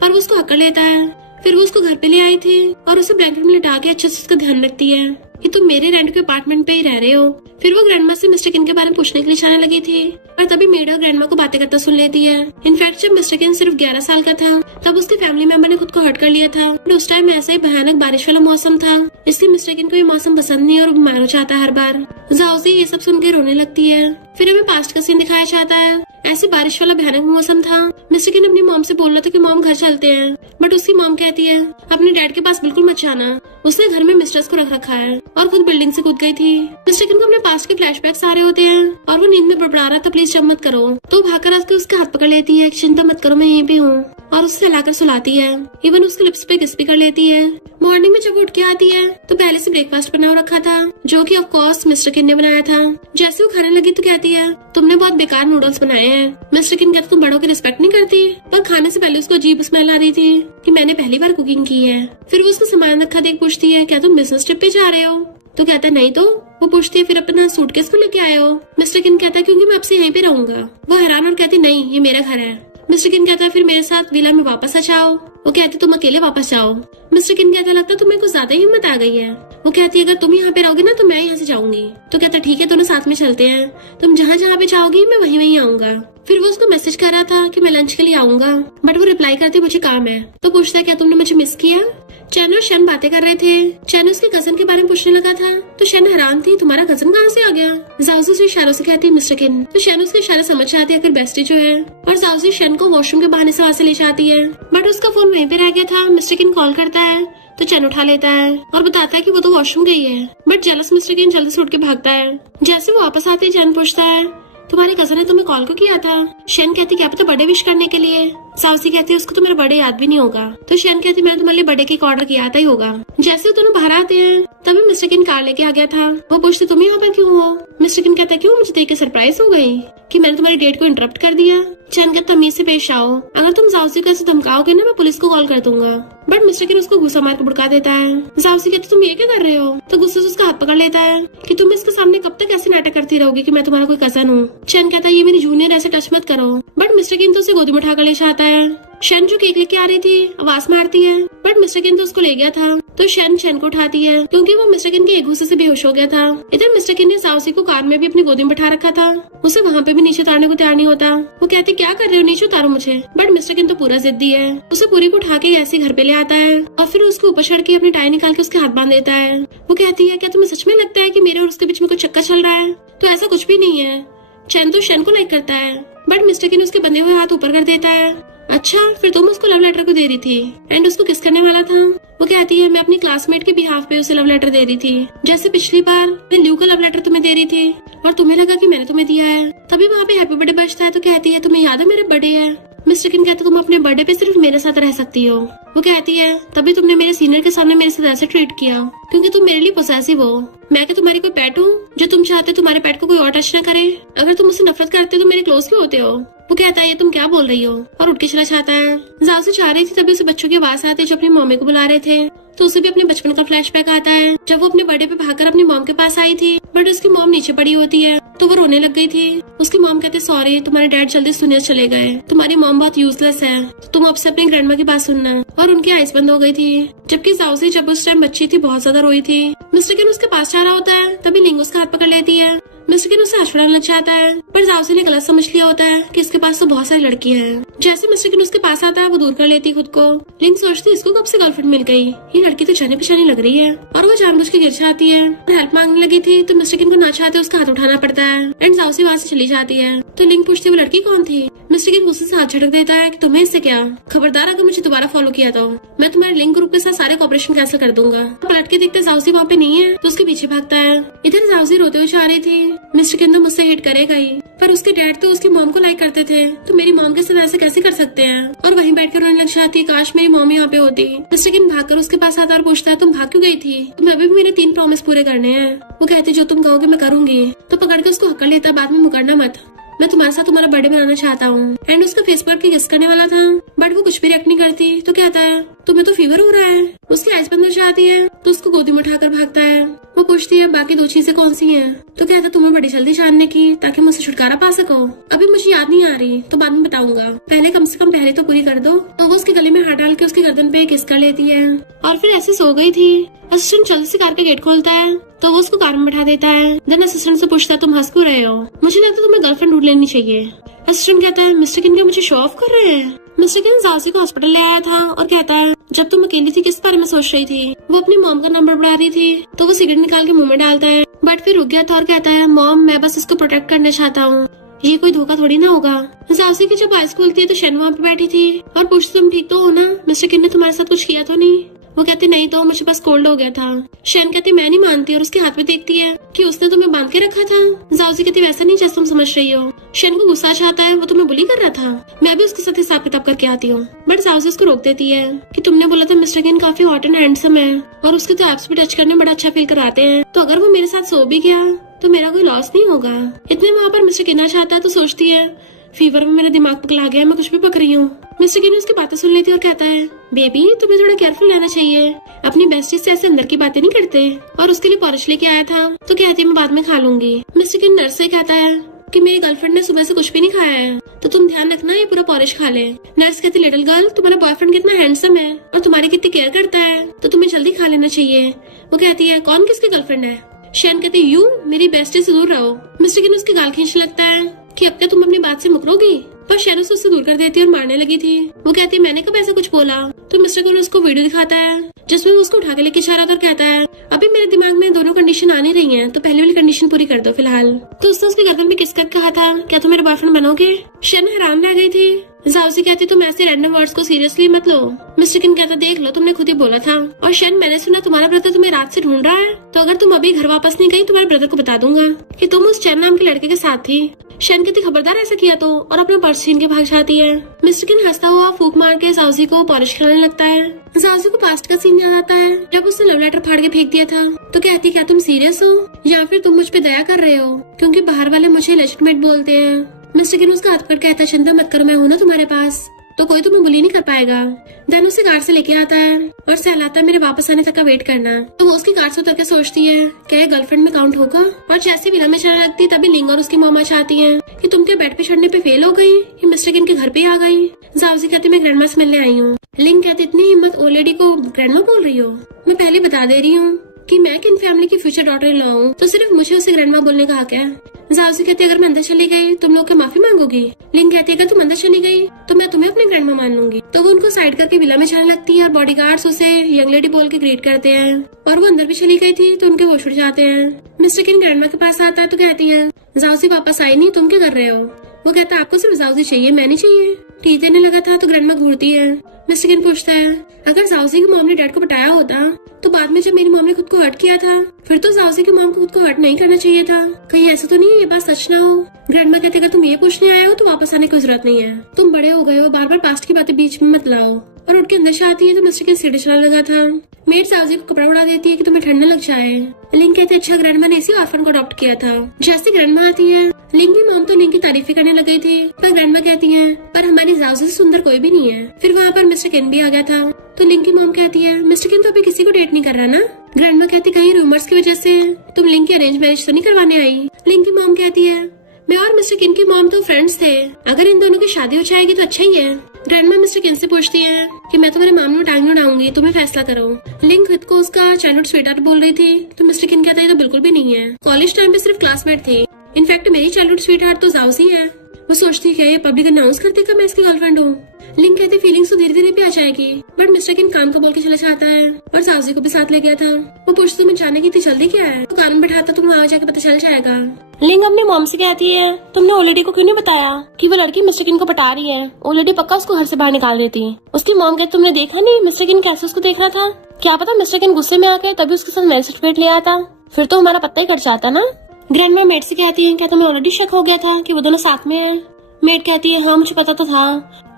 पर वो उसको हक कर लेता है। फिर वो उसको घर पे ले आई थी और उसे ब्लैंकेट में लिटा के अच्छे से उसका ध्यान रखती है कि तुम मेरे रेंट के अपार्टमेंट पे ही रह रहे हो। फिर वो ग्रैंडमा से मिस्टर किन के बारे में पूछने के लिए जाने लगी थी, और तभी मेड और ग्रैंडमा को बातें करता सुन लेती है। इनफैक्ट जब मिस्टर किन सिर्फ 11 साल का था तब उसके फैमिली मेंबर ने खुद को हर्ट कर लिया था। उस टाइम ऐसा ही भयानक बारिश वाला मौसम था, इसलिए मिस्टर किन को ये मौसम पसंद नहीं और बीमार हो जाता है हर बार। जाओसी ये सब सुन के रोने लगती है। फिर हमें पास्ट का सीन दिखाया जाता है। ऐसी बारिश वाला भयानक मौसम था। मिस्टर किन अपनी मॉम से बोल रहा था कि मॉम घर चलते हैं, बट उसकी मॉम कहती है अपने डैड के पास बिल्कुल मत जाना, उसने घर में मिस्ट्रेस को रख रखा है, और खुद बिल्डिंग से कूद गई थी। मिस्टर किन को अपने पास्ट के फ्लैशबैक्स आ रहे होते हैं और वो नींद में बड़बड़ा रहा था प्लीज जब मत करो, तो भागकर आकर उसका हाथ पकड़ लेती है चिंता मत करो मैं यहीं पे हूँ, और उससे हिलाकर सुलाती है। इवन उसके लिप्स पे किस भी कर लेती है। मॉर्निंग में जब वो उठ के आती है तो पहले से ब्रेकफास्ट बना रखा था जो कि ऑफ कोर्स मिस्टर किन ने बनाया था। जैसे वो खाने लगी तो कहती है तुमने बहुत बेकार नूडल्स बनाए हैं। मिस्टर किन कहते तुम बड़ों की रिस्पेक्ट नहीं करती, पर खाने से पहले उसको अजीब स्मेल आ रही थी कि मैंने पहली बार कुकिंग की है। फिर वो उसका सामान रखा देख पूछती है क्या तुम बिजनेस ट्रिप पे जा रहे हो? तो कहता है नहीं। तो वो पूछती है फिर अपना सूटकेस को लेके आए हो? मिस्टर किन कहता है क्योंकि मैं आपसे यहीं पे रहूंगा। वो हैरान और कहती नहीं ये मेरा घर है। मिस्टर किन कहता है फिर मेरे साथ विला में वापस आ जाओ। वो कहती तुम अकेले वापस जाओ। मिस्टर किन कहता लगता तुम्हें कुछ ज्यादा हिम्मत आ गई है। वो कहती है अगर तुम यहाँ पे रहोगे ना तो मैं यहाँ से जाऊंगी। तो कहता ठीक है दोनों साथ में चलते हैं, तुम जहाँ जहाँ पे जाओगी मैं वहीं वहीं आऊंगा। फिर वो उसको मैसेज कर रहा था कि मैं लंच के लिए आऊंगा, बट वो रिप्लाई करती मुझे काम है। तो पूछता है क्या तुमने मुझे मिस किया? चैन और शन बातें कर रहे थे। चैन उसके कजन के बारे में पूछने लगा था तो शन हैरान थी तुम्हारा कजन कहाँ से आ गया? जाउसी से इशारों से कहती है मिस्टर किन। तो शन उसके इशारे समझ जाती है फिर बेस्टी जो है, और जाउसी शन को वॉशरूम के बहाने से वहाँ से ले जाती है, बट उसका फोन वहीं पे रह गया था। मिस्टर किन कॉल करता है तो चैन उठा लेता है और बताता है कि वो तो वॉशरूम गई है, बट जेलस मिस्टर किन जल्दी से उठ के भागता है। जैसे वो वापस आते ही चैन पूछता है तुम्हारी कजन ने तुम्हें कॉल को किया था? शन कहती क्या पता बर्थडे विश करने के लिए। साउसी कहती है उसको तो मेरा बर्थडे याद भी नहीं होगा। तो शन कहती मैंने तुम्हारे लिए बर्थडे केक ऑर्डर किया था ही होगा। जैसे वो दोनों बाहर आते हैं तभी मिस्टर किन कार लेके आ गया था। वो पूछती तुम यहाँ पर क्यों हो? मिस्टर किन कहता क्यों मुझे देख के सरप्राइज हो गई कि मैंने तुम्हारी डेट को इंटरप्ट कर दिया। चैन कहता तमीज से पेश आओ, अगर तुम जाउसी को ऐसे धमकाओगे ना मैं पुलिस को कॉल कर दूंगा। बट मिस्टर किन उसको गुस्सा मार के भड़का देता है। जाउसी कहती तुम ये क्या कर रहे हो? तो गुस्से से उसका हाथ पकड़ लेता है कि तुम इसके सामने कब तक ऐसे नाटक करती रहोगी कि मैं तुम्हारा कोई कजन हूँ। चैन कहता ये मेरी जूनियर, ऐसे टच मत करो। बट मिस्टर किन तो उसे गोदी में उठाकर ले जाता है। शन जो केक लेके आ रही थी आवाज मारती है, बट मिस्टर किन तो उसको ले गया था। तो शन को उठाती है क्योंकि वो मिस्टर किन के एक गुस्से से बेहोश हो गया था। इधर मिस्टर किन ने जाउसी को कार में भी अपनी गोदी में बैठा रखा था, उसे वहाँ पे भी नीचे उतारने को तैयार नहीं होता। वो कहती क्या कर रहे हो, नीचे उतारो मुझे। बट मिस्टर किन तो पूरा जिद्दी है, उसे पूरी को उठा के ऐसे घर पे ले आता है और फिर उसके ऊपर चढ़ के अपनी टाई निकाल के उसके हाथ बांध देता है। वो कहती है क्या तुम्हें सच में लगता है कि मेरे और उसके बीच में कोई चक्कर चल रहा है? तो ऐसा कुछ भी नहीं है। चैन तो शन को लाइक करता है, बट मिस्टर किन उसके बंधे हुए हाथ ऊपर कर देता है। अच्छा फिर तुम उसको लव लेटर को दे रही थी एंड उसको किस करने वाला था? वो कहती है मैं अपनी क्लासमेट के बिहाफ पे उसे लव लेटर दे रही थी, जैसे पिछली बार मैं ल्यू का लव लेटर तुम्हें दे रही थी और तुम्हें लगा कि मैंने तुम्हें दिया है। तभी वहाँ पे हैप्पी बर्थडे बजता है तो कहती है तुम्हें याद है मेरा बर्थडे है? मिस्टर किन कहता तुम अपने बर्थडे पे सिर्फ मेरे साथ रह सकती हो। वो कहती है तभी तुमने मेरे सीनियर के सामने मेरे साथ ऐसे ट्रीट किया क्योंकि तुम मेरे लिए पोसेसिव हो। मैं क्या तुम्हारी कोई पेट हूँ जो तुम चाहते तुम्हारे पेट को कोई और टच न करे? अगर तुम मुझसे नफरत करते तो मेरे क्लोज क्यों होते हो? वो कहता है ये तुम क्या बोल रही हो और उठ के चला जाता है। जाओसी चाह रही थी तभी उसे बच्चों की आवाज आती है जो अपनी मम्मी को बुला रहे थे। तो उसे भी अपने बचपन का फ्लैशबैक आता है जब वो अपने बर्थडे पे भागकर अपनी मॉम के पास आई थी, बट उसकी मॉम नीचे पड़ी होती है तो वो रोने लग गई थी। उसकी मॉम कहते सॉरी, तुम्हारे डैड जल्दी इस दुनिया से चले गए, तुम्हारी मॉम बहुत यूजलेस है, तो तुम अब से अपनी ग्रैंडमा की बात सुनना। और उनकी आइज बंद हो गई थी। जबकि जाओसी जब उस टाइम बच्ची थी बहुत ज्यादा रोई थी। मिस्टर किन उसके पास जा रहा होता है, तभी लिंग उसका हाथ पकड़ लेती है। मिस्टर किन उसे हंसने लग जाता है, पर जाओसी ने गलत समझ लिया होता है कि इसके पास तो बहुत सारी लड़कियां हैं। जैसे मिस्टर किन उसके पास आता है वो दूर कर लेती खुद को। लिंग सोचती इसको कब से गर्लफ्रेंड मिल गई, ये लड़की तो जाने पहचाने लग रही है, और वो जानबूझ के गिर जाती है। हेल्प मांगने लगी थी तो मिस्टर किन को ना चाहते उसका हाथ उठाना पड़ता है एंड जाओसी वहाँ से चली जाती है। तो लिंग पूछती वो लड़की कौन थी। मिस्टर किन गुस्से से हाथ झटक देता है कि तुम्हें इससे क्या, खबरदार अगर मुझे दोबारा फॉलो किया तो मैं तुम्हारे लिंक ग्रुप के साथ सारे कॉपरेशन कैंसिल कर दूंगा। पलट के देखते जाओसी वहाँ पे नहीं है तो उसके पीछे भागता है। इधर जाओसी रोते हुए जा रही थी। मिस्टर किन तो मुझसे हिट करेगा ही, पर उसके डैड तो उसकी मॉम को लाइक करते थे, तो मेरी मॉम के साथ ऐसे कैसे कर सकते हैं। और वहीं बैठकर रोने लग जाती, काश मेरी मॉम यहाँ पे होती। मिस्टर किन भागकर उसके पास आता और पूछता है तुम भाग क्यों गई थी। तुम्हें अभी भी मेरे 3 प्रॉमिस पूरे करने हैं। वो कहती जो तुम कहोगे मैं करूंगी। तो पकड़ के उसको हक्कर लेता, बाद में मुकरना मत, मैं तुम्हारे साथ तुम्हारा बर्थडे मनाना चाहता हूँ। एंड उसका फेस पर की किस करने वाला था, बट वो कुछ भी रिएक्ट नहीं करती। तो कहता है तुम्हें तो फीवर हो रहा है। उसकी आइज बंद हो जाती है तो उसको गोदी में उठाकर भागता है। वो पूछती है बाकी 2 चीजें कौन सी हैं। तो कहता है तुम्हें बड़ी जल्दी जानने की, ताकि मुझसे छुटकारा पा सको। अभी मुझे याद नहीं आ रही तो बाद में बताऊंगा, पहले कम से कम पहले तो पूरी कर दो। तो वो उसके गले में हाथ डाल के उसकी गर्दन पे किस कर लेती है और फिर ऐसे सो गई थी। असिस्टेंट जल्दी से कार का गेट खोलता है तो वो उसको कार में बैठा देता है। देन असिस्टेंट से पूछता है तुम हंस क्यों रहे हो, मुझे लगता है तुम्हें गर्लफ्रेंड ढूंढ लेनी चाहिए। असिस्टेंट कहता है मिस्टर किन क्या मुझे शो ऑफ कर रहे हैं। मिस्टर किन जाओसी को हॉस्पिटल ले आया था और कहता है जब तुम अकेली थी किस बारे में सोच रही थी। वो अपनी मॉम का नंबर बढ़ा रही थी तो वो सिगरेट निकाल के मुंह में डालता है, बट फिर रुक गया था और कहता है मॉम मैं बस इसको प्रोटेक्ट करना चाहता हूँ, ये कोई धोखा थोड़ी ना होगा। जाओसी की जब आइज खुलती है तो शेन वहाँ पे बैठी थी और पूछती तुम ठीक तो हो ना, मिस्टर किन ने तुम्हारे साथ कुछ किया तो नहीं। वो कहते नहीं तो मुझे बस कोल्ड हो गया था। शेन कहती मैं नहीं मानती और उसके हाथ में देखती है कि उसने तुम्हें बांध के रखा था। जाओसी कहती वैसा नहीं जैसा तुम समझ रही हो। शेन को गुस्सा आता है, वो तुम्हें बुली कर रहा था, मैं भी उसके साथ हिसाब किताब करके आती हूँ। बट जाओसी उसको रोक देती है कि तुमने बोला था मिस्टर किन काफी हॉट एंड हैंडसम है और उसके तो एब्स भी टच करने में बड़ा अच्छा फील कराते हैं, तो अगर वो मेरे साथ सो भी गया तो मेरा कोई लॉस नहीं होगा। इतने वहाँ पर मिस्टर किन चाहता है तो सोचती है फीवर में मेरा दिमाग पकड़ा गया, मैं कुछ भी पक रही हूँ। मिस्टर किन उसकी बातें सुन लेती और कहता है बेबी तुम्हें थोड़ा केयरफुल रहना चाहिए, अपनी बेस्टी से ऐसे अंदर की बातें नहीं करते। और उसके लिए पॉरिश लेके आया था तो कहती है मैं बाद में खा लूंगी। मिस्टर किन नर्स से कहता है कि मेरी गर्लफ्रेंड ने सुबह से कुछ भी नहीं खाया है, तो तुम ध्यान रखना ये पूरा पॉरिश खा ले। नर्स कहती लिटिल गर्ल तुम्हारा बॉयफ्रेंड कितना हैंडसम है और तुम्हारी कितनी केयर करता है, तो तुम्हें जल्दी खा लेना चाहिए। वो कहती है कौन किसकी गर्लफ्रेंड है। शेन कहती है यू मेरी बेस्टी से दूर रहो। मिस्टर किन उसके गाल खींचने लगता है कि अब क्या तुम अपनी बात से मुकरोगी, पर शेन उससे दूर कर देती है और मारने लगी थी। वो कहती है मैंने कब ऐसा कुछ बोला। तो मिस्टर किन उसको वीडियो दिखाता है जिसमें वो उसको उठा के लेके जा रहा था और कहता है अभी मेरे दिमाग में दोनों कंडीशन आ नहीं रही हैं, तो पहले वाली कंडीशन पूरी कर दो फिलहाल। तो उसने उसके गर्दन पे किस कर कहा था क्या तुम मेरे बॉयफ्रेंड बनोगे। शेन हैरान रह गई थी। जाओसी कहती तुम ऐसे रैंडम वर्ड्स को सीरियसली मत लो। मिस्टर किन कहता देख लो तुमने खुद ही बोला था। और शेन मैंने सुना तुम्हारा ब्रदर तुम्हें रात से ढूंढ रहा है, तो अगर तुम अभी घर वापस नहीं गई तुम्हारे ब्रदर को बता दूंगा कि तुम उस चैन नाम के लड़के के साथ थी। शेन कहती खबरदार ऐसा किया तो, और अपना पर्स छीन के भाग जाती है। मिस्टर किन हंसता हुआ फूक मार के जाओसी को पॉलिश कराने लगता है। जाओसी को पास्ट का सीन याद आता है जब उसने लव लेटर फाड़ के फेंक दिया था। तो कहती क्या तुम सीरियस हो या फिर तुम मुझ पे दया कर रहे हो, क्योंकि बाहर वाले मुझे लेजिटिमेट बोलते हैं। मिस्टर किन उसका हाथ पकड़ के कहता है चिंता मत करो मैं हूँ ना तुम्हारे पास, तो कोई तुम्हें बुली नहीं कर पाएगा। देन उसे कार से लेके आता है और सहलाता है मेरे वापस आने तक का वेट करना। तो वो उसकी कार से उतर के सोचती है क्या ये गर्लफ्रेंड में काउंट होगा। और जैसे विला में चलने लगती तभी लिंग और उसकी मॉमा चाहती है कि तुम क्या बेड पे चढ़ने पे फेल हो गई, ये मिस्टर किन के घर पे आ गई। जाओसी कहती मैं ग्रैंडमा से मिलने आई हूँ। लिंग कहती इतनी हिम्मत ओल्ड लेडी को ग्रैंडमा बोल रही हो। मैं पहले बता दे रही हूँ कि मैं किन फैमिली की फ्यूचर डॉटर इन लॉ हूँ, तो सिर्फ मुझे उसे ग्रैंडमा बोलने का हक है। जाओसी कहती अगर मैं अंदर चली गई तुम लोग के माफी मांगोगी। लिंग कहती है अगर तुम अंदर चली गई तो मैं तुम्हें अपने ग्रैंडमा मान लूंगी। तो वो उनको साइड करके विला में जाने लगती है और बॉडीगार्ड्स उसे यंग लेडी बोल के ग्रीट करते हैं। और वो अंदर भी चली गई थी तो उनके होश उड़ जाते हैं। मिस्टर किन ग्रैंडमा के पास आता है तो कहती है जाओसी वापस आई नहीं, तुम क्या कर रहे हो। वो कहता है आपको सिर्फ जाओसी चाहिए, मैं नहीं चाहिए। टी देने लगा था तो ग्रैंडमा घूरती है। मिस्टर किन पूछता है अगर जाओसी की मॉम ने डैड को बताया होता तो बाद में जब मेरी मॉम ने खुद को हर्ट किया था फिर तो जाओसी की मॉम को खुद को हर्ट नहीं करना चाहिए था, कहीं ऐसा तो नहीं है ये बात सच ना हो। ग्रैंडमा कहते अगर तुम ये पूछने आए हो तो वापस आने की जरूरत नहीं है, तुम बड़े हो गए हो, बार बार पास्ट की बातें बीच में मत लाओ। और उठ के अंदर से आती है तो मिस्टर किन सीढ़ी चलाने लगा था। मेड जाओसी को कपड़ा उड़ा देती है कि तुम्हें ठंड न लग जाए। लिंग कहते अच्छा ग्रैंडमा ने इसी ऑर्फन को अडॉप्ट किया था। जैसे ग्रैंडमा आती है लिंग की मॉम तो लिंग की तारीफें करने लग गई थी, पर ग्रैंडमा कहती है पर हमारी जाओसी से सुंदर कोई भी नहीं है। फिर वहाँ पर मिस्टर किन भी आ गया था। तो लिंक की मॉम कहती है मिस्टर किन तो अभी किसी को डेट नहीं कर रहा ना। ग्रैंडमा कहती कहीं रूमर्स की वजह से तुम लिंक की अरेंज मैरिज तो नहीं करवाने आई। लिंक की मॉम कहती है मैं और मिस्टर किन की मॉम तो फ्रेंड्स थे, अगर इन दोनों की शादी हो जाएगी तो अच्छा ही है। ग्रैंडमा मिस्टर किन से पूछती है कि मैं तुम्हारे मामले में टांग उड़ाऊंगी, तुम्हें फैसला करो। लिंक खुद को उसका चाइल्डहुड स्वीटहार्ट बोल रही थी तो मिस्टर किन कहता है तो बिल्कुल भी नहीं है, कॉलेज टाइम पे सिर्फ क्लासमेट थे। इनफैक्ट मेरी चाइल्डहुड स्वीटहार्ट तो जाउसी है। वो सोचती है ये पब्लिक अनाउंस कर देगा मैं इसकी गर्लफ्रेंड हूँ। लिंक कहती फीलिंग्स तो धीरे धीरे भी आ जाएगी, बट मिस्टर किन काम को बोल के चला जाता है और साउजी को भी साथ ले गया था। वो पूछती तुम्हें जाने की इतनी जल्दी क्या है, तो कानून बैठाता तुम वहाँ जाके पता चल जाएगा। लिंक अपने मॉम से कहती है तुमने ओलेडी को क्यों नहीं बताया कि वो लड़की मिस्टर किन को पटा रही है, ओलेडी पक्का उसको घर से बाहर निकाल देती। उसकी मॉम कहती तुमने देखा नहीं मिस्टर किन कैसे उसको देख रहा था, क्या पता मिस्टर किन गुस्से में आके तभी उसके साथ मैरिज सर्टिफिकेट ले आता, फिर तो हमारा पत्ता ही कट जाता ना। ग्रैंडमा मेड से कहती है क्या तुम्हें ऑलरेडी शक हो गया था कि वो दोनों साथ में है। मेड कहती है हाँ मुझे पता तो था,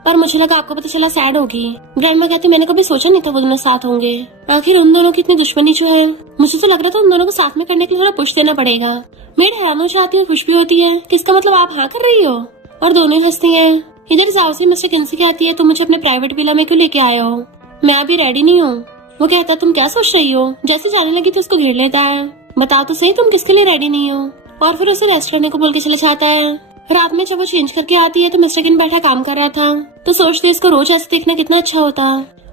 पर मुझे लगा आपको पता चला सैड होगी। ग्रैंडमा कहती मैंने कभी सोचा नहीं था वो दोनों साथ होंगे, आखिर उन दोनों की इतनी दुश्मनी जो है, मुझे तो लग रहा था उन दोनों को साथ में करने के लिए थोड़ा पुश देना पड़ेगा। मेड हैरान हो जाती है और खुश भी होती है कि इसका मतलब आप हाँ कर रही हो, और दोनों ही हंसती है। इधर जाओसी मिस्टर किन से कहती है तुम मुझे अपने प्राइवेट विला में क्यों लेके आए हो, मैं अभी रेडी नहीं हूँ। वो कहता है तुम क्या सोच रही हो, जैसे जाने लगी तो उसको घेर लेता है बताओ तो सही तुम किसके लिए रेडी नहीं हो, और फिर उसे रेस्ट करने को बोल के चले जाता है। रात में जब वो चेंज करके आती है तो मिस्टर किन बैठा काम कर रहा था, तो सोचते इसको रोज ऐसे देखना कितना अच्छा होता।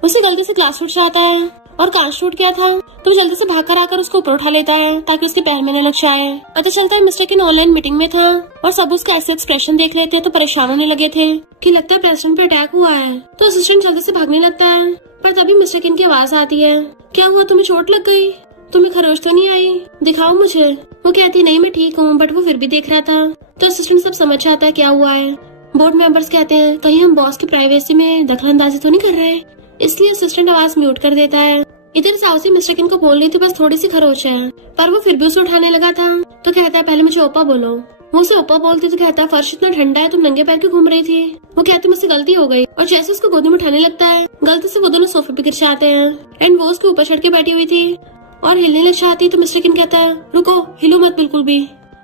उसे गलती से ग्लास टूट जाता है और कांच टूट गया था, तो जल्दी से भाग कर आकर उसको ऊपर उठा लेता है ताकि उसके पैर में न लग जाए। पता चलता है मिस्टर किन ऑनलाइन मीटिंग में था और सब उसका ऐसे एक्सप्रेशन देख रहे थे तो परेशान होने लगे थे कि लगता है प्रेसिडेंट पे अटैक हुआ है। तो असिस्टेंट जल्दी से भागने लगता है, पर तभी मिस्टर किन की आवाज आती है क्या हुआ तुम्हें चोट लग गई, तुम्हें खरोच तो नहीं आई, दिखाओ मुझे। वो कहती नहीं मैं ठीक हूँ, बट वो फिर भी देख रहा था। तो असिस्टेंट सब समझ जाता है क्या हुआ है। बोर्ड मेंबर्स कहते हैं कहीं हम बॉस की प्राइवेसी में दखलंदाजी तो नहीं कर रहे, इसलिए असिस्टेंट आवाज म्यूट कर देता है। इधर साउसी मिस्टर किन को बोल रही थी बस थोड़ी सी खरोच है, पर वो फिर भी उसे उठाने लगा था। तो कहता है पहले मुझे ओपा बोलो। वो उसे ओपा बोलती तो कहता है फर्श इतना ठंडा है तुम नंगे पैर क्यों घूम रही थी। वो कहती मुझसे गलती हो गई, और जैसे उसको गोदी में उठाने लगता है गलती से वो दोनों सोफे पे गिर जाते हैं एंड वो उसके ऊपर चढ़ के बैठी हुई थी और हिलने लग जाती। तो मिस्टर किन कहता है रुको हिलो मत बिल्कुल भी।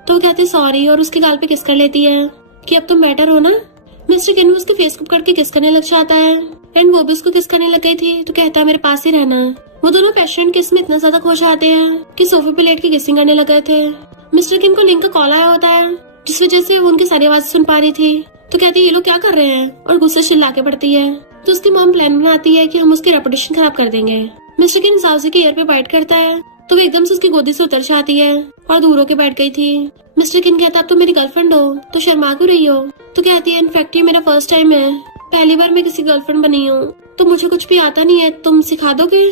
तो वो कहती सॉरी और उसके गाल पे किस कर लेती है कि अब तुम बेटर हो ना। मिस्टर किन उसके फेस को पकड़ के किस करने लग जाता है एंड वो भी उसको किस करने लग गई थी। तो कहता है मेरे पास ही रहना। वो दोनों पेशेंट किस में इतना ज्यादा खो जाते हैं कि सोफे पे लेट के किसिंग करने लग गए थे। मिस्टर किन को लिंक का कॉल आया होता है जिस वजह से वो उनकी सारी आवाज सुन पा रही थी। तो कहती है ये लोग क्या कर रहे हैं, और गुस्से चिल्ला के पड़ती है। तो उसकी मॉम प्लान बनाती है कि हम उसकी रेपुटेशन खराब कर देंगे। मिस्टर किन साउजी के ईयर पे बाइट करता है तो वो एकदम से उसकी गोदी से उतर जाती है और दूर होके बैठ गई थी। मिस्टर किन कहता अब तुम मेरी गर्लफ्रेंड हो तो शर्मा क्यों रही हो। तो कहती है इनफैक्ट ये मेरा फर्स्ट टाइम है, पहली बार मैं किसी गर्लफ्रेंड बनी हूँ, तो मुझे कुछ भी आता नहीं है, तुम सिखा दोगे।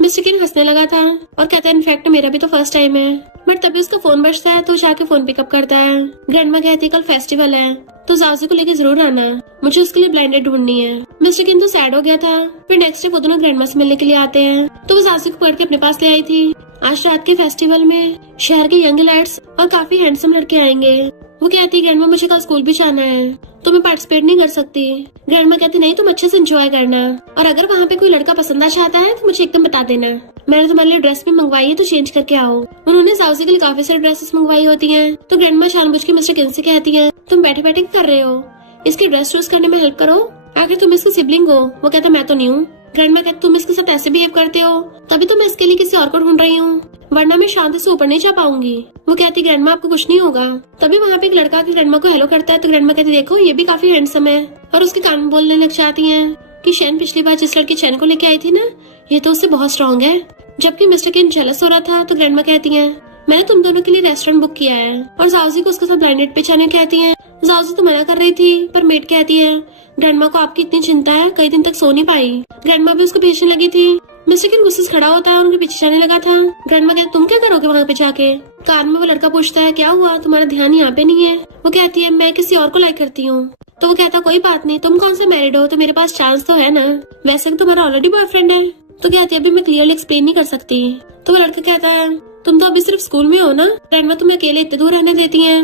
मिस्टर किन हंसने लगा था और कहता है इनफैक्ट मेरा भी तो फर्स्ट टाइम है। बट तभी उसका फोन बजता है तो जाके फोन पिकअप करता है। ग्रैंडमा कहती है कल फेस्टिवल है तो जाउजी को लेके जरूर आना, मुझे उसके लिए ब्लेंडेड ढूंढनी है। मिस्टर किन तो सैड हो गया था। फिर नेक्स्ट डे वो दोनों ग्रैंडमा से मिलने के लिए आते हैं तो वो जाउजी को पकड़ के अपने पास ले आई थी। आज रात के फेस्टिवल में शहर के यंग लैड्स और काफी हैंडसम लड़के आएंगे। वो कहती है ग्रैंडमा मुझे कल स्कूल भी जाना है तो मैं पार्टिसिपेट नहीं कर सकती। ग्रैंडमा कहती नहीं तुम अच्छे से एंजॉय करना, और अगर वहाँ पे कोई लड़का पसंद आ जाता है तो मुझे एकदम बता देना, मैंने तुम्हारे लिए ड्रेस भी मंगवाई है तो चेंज करके आओ। उन्होंने जाउजी के लिए काफी सारी ड्रेसेस मंगवाई होती हैं। तो ग्रैंडमा जानबूझ के मिस्टर किन से कहती है तुम बैठे बैठे क्या कर रहे हो, इसकी ड्रेस चूज करने में हेल्प करो, आखिर तुम इसकी सिबलिंग हो। वो कहता मैं तो नहीं हूँ। ग्रैंडमा कहती तुम इसके साथ ऐसे बिहेव करते हो तभी तो मैं इसके लिए किसी और को ढूंढ रही हूँ, वरना मैं शांति से ऊपर नहीं जा पाऊंगी। वो कहती ग्रैंडमा आपको कुछ नहीं होगा। तभी वहाँ पे एक लड़का की ग्रैंडमा को हेलो करता है तो ग्रैंडमा कहती देखो ये भी काफी हैंडसम है, और उसके कान में बोलने लग जाती है कि शैन पिछली बार जिस लड़की चैन को लेके आई थी ना ये तो उससे बहुत स्ट्रॉन्ग है। जबकि मिस्टर किन जेलस हो रहा था तो ग्रैंडमा कहती है मैंने तुम दोनों के लिए रेस्टोरेंट बुक किया है, और जाउजी को उसके साथ ब्लाइंडेड पे जाने कहती है। जाउजी तो मना कर रही थी पर मेड कहती है ग्रैंडमा को आपकी इतनी चिंता है कई दिन तक सो नहीं पाई। ग्रैंडमा भी उसको भेजने लगी थी। मिस्टर किन गुस्से से खड़ा होता है और उनके पीछे जाने लगा था। ग्रैंडमा कहती तुम क्या करोगे वहाँ पे जाके। कार में वो लड़का पूछता है क्या हुआ तुम्हारा ध्यान यहाँ पे नहीं है। वो कहती है मैं किसी और को लाइक करती हूँ। तो वो कहता कोई बात नहीं, तुम कौन से मैरिड हो तो मेरे पास चांस तो है ना, वैसे तुम्हारा ऑलरेडी बॉयफ्रेंड है। तो कहती है अभी मैं क्लियरली एक्सप्लेन नहीं कर सकती। तो वो लड़का कहता है तुम तो अभी सिर्फ स्कूल में हो ना, ग्रैंडमा तुम्हें अकेले इतने दूर रहने देती है,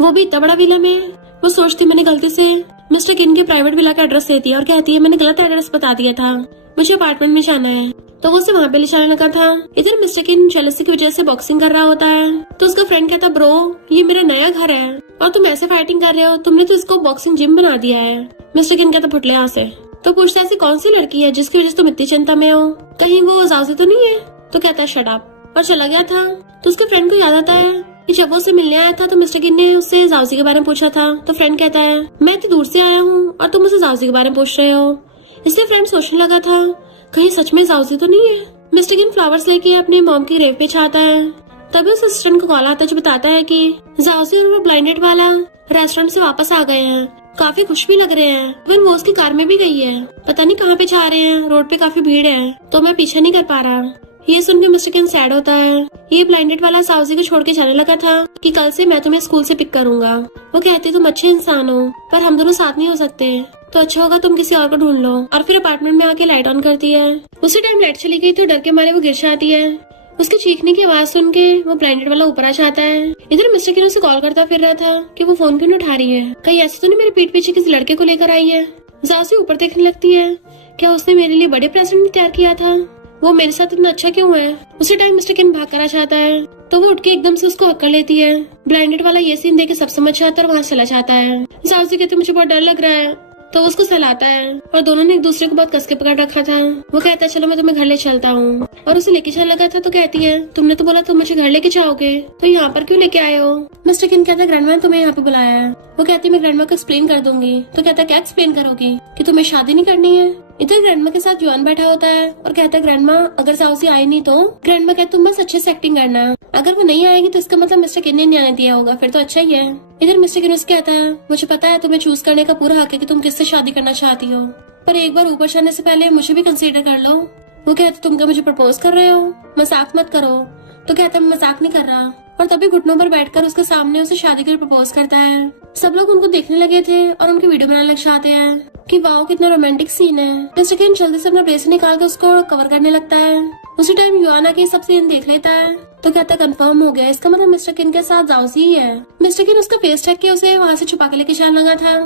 वो भी इतना बड़ा विला में। वो सोचती मैंने गलती से मिस्टर किन के प्राइवेट विला का एड्रेस देती है और कहती है मैंने गलत एड्रेस बता दिया था, मुझे अपार्टमेंट में जाना है। तो वो उसे वहाँ पे ले जाने लगा था। इधर मिस्टर किन जेलसी की वजह से बॉक्सिंग कर रहा होता है तो उसका फ्रेंड कहता ब्रो ये मेरा नया घर है और तुम ऐसे फाइटिंग कर रहे हो, तुमने तो इसको बॉक्सिंग जिम बना दिया है। मिस्टर किन कहता फुट ले यहाँ से। तो पूछता है ऐसी कौन सी लड़की है जिसकी वजह से तुम इतनी चिंता में हो, कहीं वो जाओजी तो नहीं है। तो कहता है शट अप और चला गया था। तो उसके फ्रेंड को याद आता है कि जब वो उससे मिलने आया था तो मिस्टर किन ने उससे जाओजी के बारे में पूछा था। तो फ्रेंड कहता है मैं इतनी दूर से आया हूँ और तुम मुझसे जाओजी के बारे में पूछ रहे हो। इसलिए फ्रेंड सोचने लगा था कहीं सच में जाओजी तो नहीं है। मिस्टर किन फ्लावर्स लेके अपने मॉम की ग्रेव पे चाहता है। तभी उस असिस्टेंट को कॉल आता है जो बताता है कि जाओजी और वो ब्लाइंडेड वाला रेस्टोरेंट से वापस आ गए हैं, काफी खुश भी लग रहे हैं। इवन वो उसकी कार में भी गई है, पता नहीं कहाँ पे जा रहे हैं, रोड पे काफी भीड़ है तो मैं पीछा नहीं कर पा रहा। ये सुन के मिस्टर किन सैड होता है। ये ब्लाइंडेड वाला जाओजी को छोड़ के जाने लगा था कि कल से मैं तुम्हें स्कूल से पिक करूंगा। वो कहती तुम अच्छे इंसान हो पर हम दोनों साथ नहीं हो सकते, तो अच्छा होगा तुम किसी और को ढूंढ लो। और फिर अपार्टमेंट में आके लाइट ऑन करती है। उसी टाइम लाइट चली गई तो डर के मारे वो गिर जाती है। उसके चीखने की आवाज सुन के वो ब्लाइंडेड वाला ऊपर आ जाता है। इधर मिस्टर किन उसे कॉल करता फिर रहा था कि वो फोन क्यों नहीं उठा रही है, कहीं ऐसे तो नहीं मेरे पीठ पीछे किसी लड़के को लेकर आई है। जाओजी ऊपर देखने लगती है, क्या उसने मेरे लिए बड़े प्रेजेंट भी तैयार किया था, वो मेरे साथ इतना अच्छा क्यों है। उसी टाइम मिस्टर किन भाग कर आ जाता है तो वो उठ के एकदम से उसको हक्कर लेती है। ब्लाइंडेड वाला ये सीन देख के सब समझ जाता है और वहाँ चला जाता है। जाओजी कहते मुझे बहुत डर लग रहा है, तो उसको सहलाता है और दोनों ने एक दूसरे को बहुत कसके पकड़ रखा था। वो कहता है चलो मैं तुम्हें घर ले चलता हूँ और उसे लेके चलने लगा था। तो कहती है तुमने तो बोला तुम मुझे घर लेके जाओगे, तो यहाँ पर क्यों लेके आए हो। मिस्टर किन कहता है ग्रैंडमा ने तुम्हें यहाँ पे बुलाया है। वो कहती है मैं ग्रैंडमा को एक्सप्लेन कर दूंगी। तो कहता है क्या एक्सप्लेन करोगी, कि तुम्हें शादी नहीं करनी है। इधर ग्रैंडमा के साथ युआन बैठा होता है और कहता है ग्रैंडमा अगर जाओजी आए नहीं तो। ग्रैंडमा कहते तुम बस अच्छे से एक्टिंग करना, अगर वो नहीं आएगी तो इसका मतलब मिस्टर किन ने नहीं आने दिया होगा, फिर तो अच्छा ही है। इधर मिस्टर किन उससे कहता है मुझे पता है तुम्हें चूज करने का पूरा हक है कि तुम किससे शादी करना चाहती हो, पर एक बार ऊपर जाने से पहले मुझे भी कंसीडर कर लो। वो कहते तुम क्या मुझे प्रपोज कर रहे हो, मजाक मत करो। तो कहता मैं मजाक नहीं कर रहा और तभी घुटनों पर बैठकर उसके सामने उसे शादी के लिए प्रपोज करता है। सब लोग उनको देखने लगे थे और उनकी वीडियो बनाने लग जाते हैं कि वाओ कितना रोमांटिक सीन है। मिस्टर किन जल्दी से अपना ब्रेसलेट निकाल कर उसको कवर करने लगता है। उसी टाइम युआन आके सब सीन देख लेता है तो कहता कंफर्म हो गया, इसका मतलब मिस्टर किन के साथ जाओजी ही है। मिस्टर किन उसका फेस ढक के उसे वहाँ से छुपा के लेके जाने लगा था,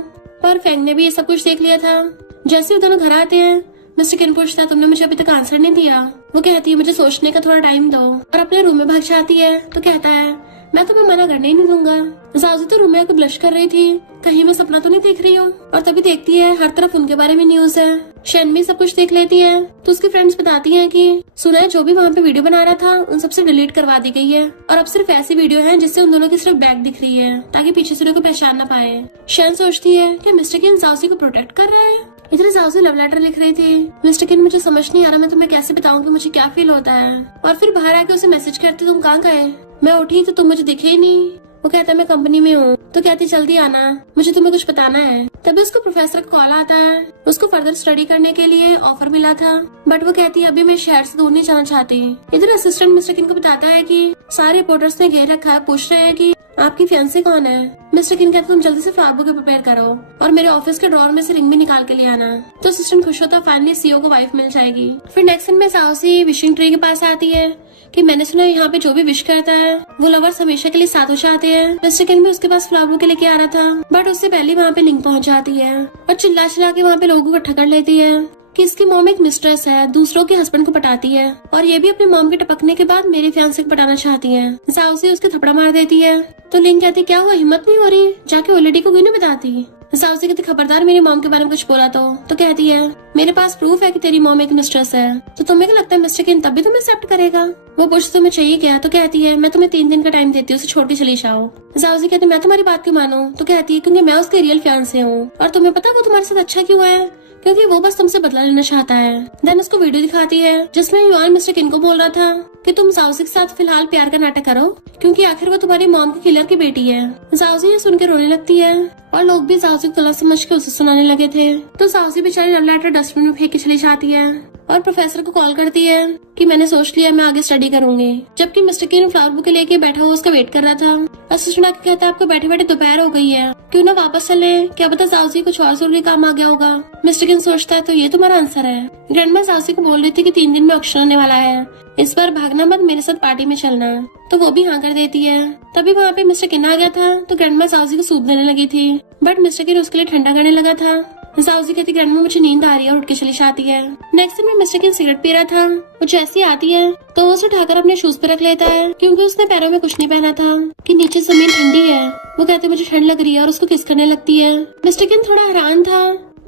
पर फेंग ने भी ये सब कुछ देख लिया था। जैसे वो दोनों घर आते हैं मिस्टर किन पूछता तुमने मुझे अभी तक आंसर नहीं दिया। वो कहती है मुझे सोचने का थोड़ा टाइम दो और अपने रूम में भाग जाती है। तो कहता है मैं तुम्हें मना करने ही नहीं दूंगा। जाओजी तो रूम में आकर ब्लश कर रही थी, कहीं मैं सपना तो नहीं देख रही हूँ। और तभी देखती है हर तरफ उनके बारे में न्यूज है। शेन भी सब कुछ देख लेती है तो उसकी फ्रेंड्स बताती हैं कि सुना है जो भी वहाँ पे वीडियो बना रहा था उन सबसे डिलीट करवा दी गई है और अब सिर्फ ऐसी वीडियो है जिससे उन दोनों की सिर्फ बैक दिख रही है ताकि पीछे से लोग पहचान न पाए। शेन सोचती है कि मिस्टर किन जाओजी को प्रोटेक्ट कर रहा है। इधर जाओजी लव लेटर लिख रही थी। मिस्टर किन मुझे समझ नहीं आ रहा मैं तुम्हें कैसे बताऊं कि मुझे क्या फील होता है। और फिर बाहर आके उसे मैसेज करती तुम कहाँ गए, मैं उठी तो तुम मुझे दिखे ही नहीं। वो कहता मैं कंपनी में हूँ। तो कहती जल्दी आना, मुझे तुम्हें कुछ बताना है। तभी उसको प्रोफेसर का कॉल आता है। उसको फर्दर स्टडी करने के लिए ऑफर मिला था, बट वो कहती है अभी मैं शहर से दूर नहीं जाना चाहती। इधर असिस्टेंट मिस्टर किन को बताता है कि सारे रिपोर्टर्स ने घेर रखा है, पूछ रहे हैं कि आपकी फियांसे कौन है। मिस्टर किन कहते तुम जल्दी से फ्लावर बुके प्रिपेयर करो और मेरे ऑफिस के ड्रॉर में से रिंग भी निकाल के ले आना। तो असिस्टेंट खुश होता है फाइनली सीईओ को वाइफ मिल जाएगी। फिर नेक्स्ट दिन में जाओजी विशिंग ट्री के पास आती है कि मैंने सुना यहाँ पे जो भी विश करता है वो लवर्स हमेशा के लिए साथ हो जाते हैं। मिस्टर किन भी उसके पास फ्लावर बुके लेके आ रहा था, बट उससे पहले वहाँ पे लिंक पहुँच जाती है और चिल्ला चिल्ला के वहाँ पे लोगों को इकट्ठा कर लेती है कि इसकी मॉम एक मिस्ट्रेस है, दूसरों के हस्बैंड को पटाती है और ये भी अपने मॉम के टपकने के बाद मेरे फियांसे को पटाना चाहती है। जाओजी उसके थपड़ा मार देती है तो लिंक कहती क्या हुआ, हिम्मत नहीं हो रही, जाके ओलेडी को क्यों नहीं बताती। जाओजी कहती खबरदार मेरी मॉम के बारे में कुछ बोला तो कहती है मेरे पास प्रूफ है कि तेरी मॉम एक मिस्ट्रेस है, तो तुम्हें क्या लगता है मिस्टर किन तब भी तुम्हें एक्सेप्ट करेगा। वो पूछती तुम्हें चाहिए क्या। तो कहती है मैं तुम्हें 3 दिन का टाइम देती हूँ, उसे छोड़ के चली जाओ। जाओजी कहती मैं तुम्हारी बात क्यों मानूं। तो कहती है क्योंकि मैं उसके रियल फियांसे हूँ और तुम्हें पता वो तुम्हारे साथ अच्छा क्यों है, क्योंकि वो बस तुमसे बदला लेना चाहता है। देन उसको वीडियो दिखाती है जिसमें युआन मिस्टर किन को बोल रहा था कि तुम जाओजी के साथ फिलहाल प्यार का नाटक करो क्योंकि आखिर वो तुम्हारी मॉम के किलर की बेटी है। जाओजी ये सुन के रोने लगती है और लोग भी जाओजी को गलत समझ के उसे सुनाने लगे थे। तो जाओजी बेचारी लव लेटर डस्टबिन में फेंक के चली जाती है और प्रोफेसर को कॉल करती है कि मैंने सोच लिया मैं आगे स्टडी करूंगी। जबकि मिस्टर किन फ्लावर बुके लेके बैठा हुआ उसका वेट कर रहा था। असिस्टेंट आके कहता है आपको बैठे बैठे दोपहर हो गई है, क्यों ना वापस चले, क्या पता जाओजी कुछ और जरूरी काम आ गया होगा। मिस्टर किन सोचता है तो ये तुम्हारा आंसर है। ग्रैंडमा जाओजी को बोल रही थी कि 3 दिन में ऑक्शन होने वाला है, इस बार भागना मत, मेरे साथ पार्टी में चलना। तो वो भी हाँ कर देती है। तभी वहाँ पे मिस्टर किन आ गया था तो ग्रैंडमा जाओजी को सूद देने लगी थी, बट मिस्टर किन उसके लिए ठंडा करने लगा था। जाओजी कहती ग्रैंडमा मुझे नींद आ रही है और उठ के चली जाती है। नेक्स्ट दिन में मिस्टर किन सिगरेट पी रहा था। वो जैसे ही आती है तो वो उसे उठाकर अपने शूज पे रख लेता है क्योंकि उसने पैरों में कुछ नहीं पहना था कि नीचे जमीन ठंडी है। वो कहते मुझे ठंड लग रही है और उसको किस करने लगती है। मिस्टर किन थोड़ा हैरान था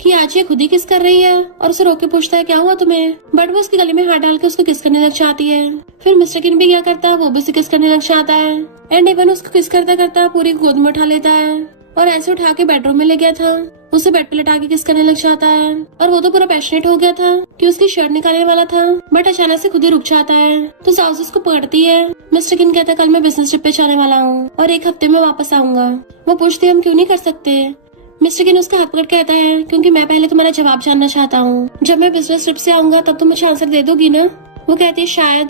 कि आज ये खुद ही किस कर रही है और उसे रोक के पूछता है क्या हुआ तुम्हें, बट वो उसके गले में हाथ डाल के उसको किस करने लग जाती है। फिर मिस्टर किन भी क्या करता है, वो भी उसे किस करने लग जाता है एंड इवन उसको किस करता करता पूरी गोद में उठा लेता है और ऐसे उठा के बेडरूम में ले गया था, उसे बेड पे लटा के किस करने लग जाता है। और वो तो पूरा पैशनेट हो गया था कि उसकी शर्ट निकालने वाला था, बट अचानक से खुद ही रुक जाता है। तो साउस उसको पकड़ती है। मिस्टर किन कहता है कल मैं बिजनेस ट्रिप पे जाने वाला हूँ और 1 हफ्ते में वापस आऊंगा। वो पूछती है हम क्यों नहीं कर सकते। मिस्टर किन उसका हाथ पकड़ कहता है क्योंकि मैं पहले तुम्हारा जवाब जानना चाहता हूँ, जब मैं बिजनेस ट्रिप से आऊंगा तब तुम मुझे आंसर दे दोगी ना। वो कहती है शायद।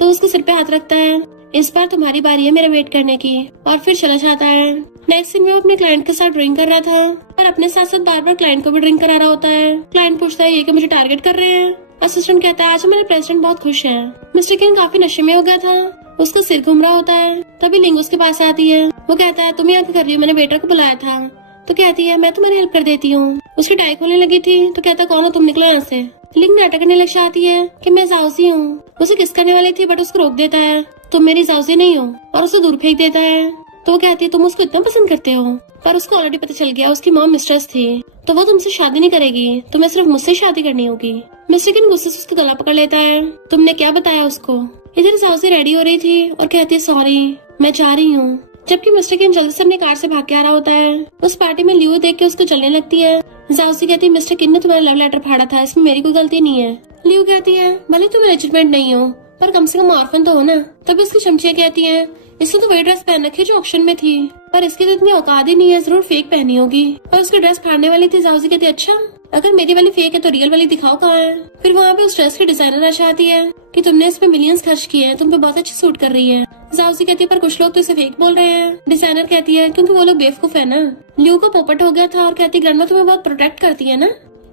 तो उसके सिर पे हाथ रखता है, इस बार तुम्हारी बारी है मेरा वेट करने की, और फिर चला जाता है। नेक्स्ट सीन में वो अपने क्लाइंट के साथ ड्रिंक कर रहा था और अपने साथ साथ बार बार क्लाइंट को भी ड्रिंक करा रहा होता है। क्लाइंट पूछता है ये कि मुझे टारगेट कर रहे हैं। असिस्टेंट कहता है आज हमारे प्रेसिडेंट बहुत खुश है। मिस्टर किन काफी नशे में हो गया था, उसका सिर घूम रहा होता है। तभी लिंग उसके पास आती है। वो कहता है तुम यहाँ क्या कर रही हो, मैंने वेटर को बुलाया था। तो कहती है मैं तुम्हारी हेल्प कर देती हूँ। उसकी टाई खोलने लगी थी तो कहता कौन हो तुम, निकलो यहाँ से। लिंग नाटक करने लग जाती है कि मैं जाउसी हूँ। उसे किस करने वाली थी बट उसको रोक देता है, तुम मेरी जाउसी नहीं हो, और उसे दूर फेंक देता है। तो वो कहती है तुम उसको इतना पसंद करते हो, पर उसको ऑलरेडी पता चल गया उसकी मॉम मिस्ट्रेस थी, तो वो तुमसे शादी नहीं करेगी, तुम्हें सिर्फ मुझसे शादी करनी होगी। मिस्टर किन गुस्से से उसका गला पकड़ लेता है, तुमने क्या बताया उसको। इधर जाउसी रेडी हो रही थी और कहती है सॉरी मैं जा रही हूँ, जबकि मिस्टर किन जल्दी से अपनी कार से भाग के आ रहा होता है। उस पार्टी में लियो देख के उसको चलने लगती है। जाउसी कहती है मिस्टर किन ने तुम्हारा लव लेटर फाड़ा था, इसमें मेरी कोई गलती नहीं है। लियो कहती है भले तुम एलिजिबल नहीं हो पर कम से कम ऑर्फन तो हो ना। तभी उसकी चमचियां कहती हैं इसने तो वही ड्रेस पहन रखी जो ऑक्शन में थी, पर इसकी तो इतनी औकात ही नहीं है, जरूर फेक पहनी होगी। और उसकी ड्रेस फाड़ने वाली थी। जाउसी कहती है अच्छा अगर मेरी वाली फेक है तो रियल वाली दिखाओ कहाँ है। फिर वहाँ पे उस ड्रेस की डिजाइनर आ जाती है कि तुमने इसमें मिलियंस खर्च किए हैं, तुम पे बहुत अच्छी सूट कर रही है। जाउसी कहती है पर कुछ लोग तो इसे फेक बोल रहे हैं। डिजाइनर कहती है क्योंकि वो लोग बेवकूफ है ना। लियो को पोपट हो गया था और कहती ग्रैंडमा तुम्हें बहुत प्रोटेक्ट करती है ना।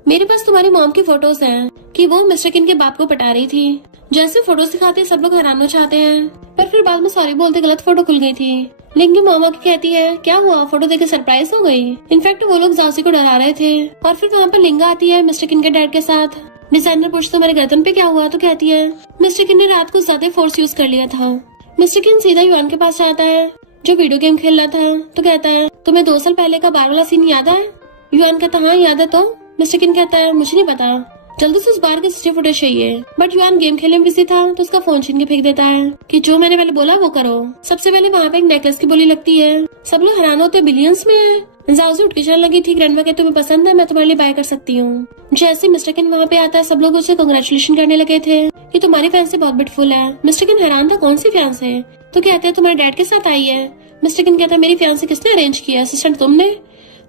मेरे पास तुम्हारी मॉम की फोटोज हैं कि वो मिस्टर किन के बाप को पटा रही थी। जैसे फोटोज दिखाते सब लोग हैरान हो जाते हैं, पर फिर बाद में सॉरी बोलते गलत फोटो खुल गई थी। लिंग की मामा की कहती है क्या हुआ, फोटो देख के सरप्राइज हो गई। इनफैक्ट वो लोग जाउसी को डरा रहे थे। और फिर वहाँ पर लिंगा आती है मिस्टर किन के डैड के साथ। डिजाइनर पूछते तुम्हारे गर्दन पे क्या हुआ, तो कहती है मिस्टर किन ने रात को ज्यादा फोर्स यूज कर लिया था। मिस्टर किन सीधा युआन के पास जाता है जो वीडियो गेम खेल रहा था। तो कहता है तुम्हें 2 साल पहले का बार वाला सीन याद है। युआन कहता हाँ याद है। तो मिस्टर किन कहता है मुझे नहीं पता, जल्दी से उस बार की सीसी फुटेज चाहिए। बट युआन गेम खेलने में बिजी था तो उसका फोन छीन के फेंक देता है कि जो मैंने पहले बोला वो करो। सबसे पहले वहाँ पे एक नेकलेस की बोली लगती है। सब लोग हैरान होते बिलियंस में है। जाउसी उठ के चलने लगी थी। ग्रैंडमा कहते तुम्हें पसंद है, मैं तुम्हारे लिए बाय कर सकती हूँ। जैसे मिस्टर किन वहाँ पे आता है सब लोग उसे कांग्रेचुलेशन करने लगे थे कि तुम्हारी फैंसी बहुत ब्यूटीफुल है। मिस्टर किन हैरान था कौन सी फैंस है। तो कहते हैं तुम्हारे डैड के साथ आई है। मिस्टर किन कहता है मेरी फैंसी किसने अरेंज किया, असिस्टेंट तुमने।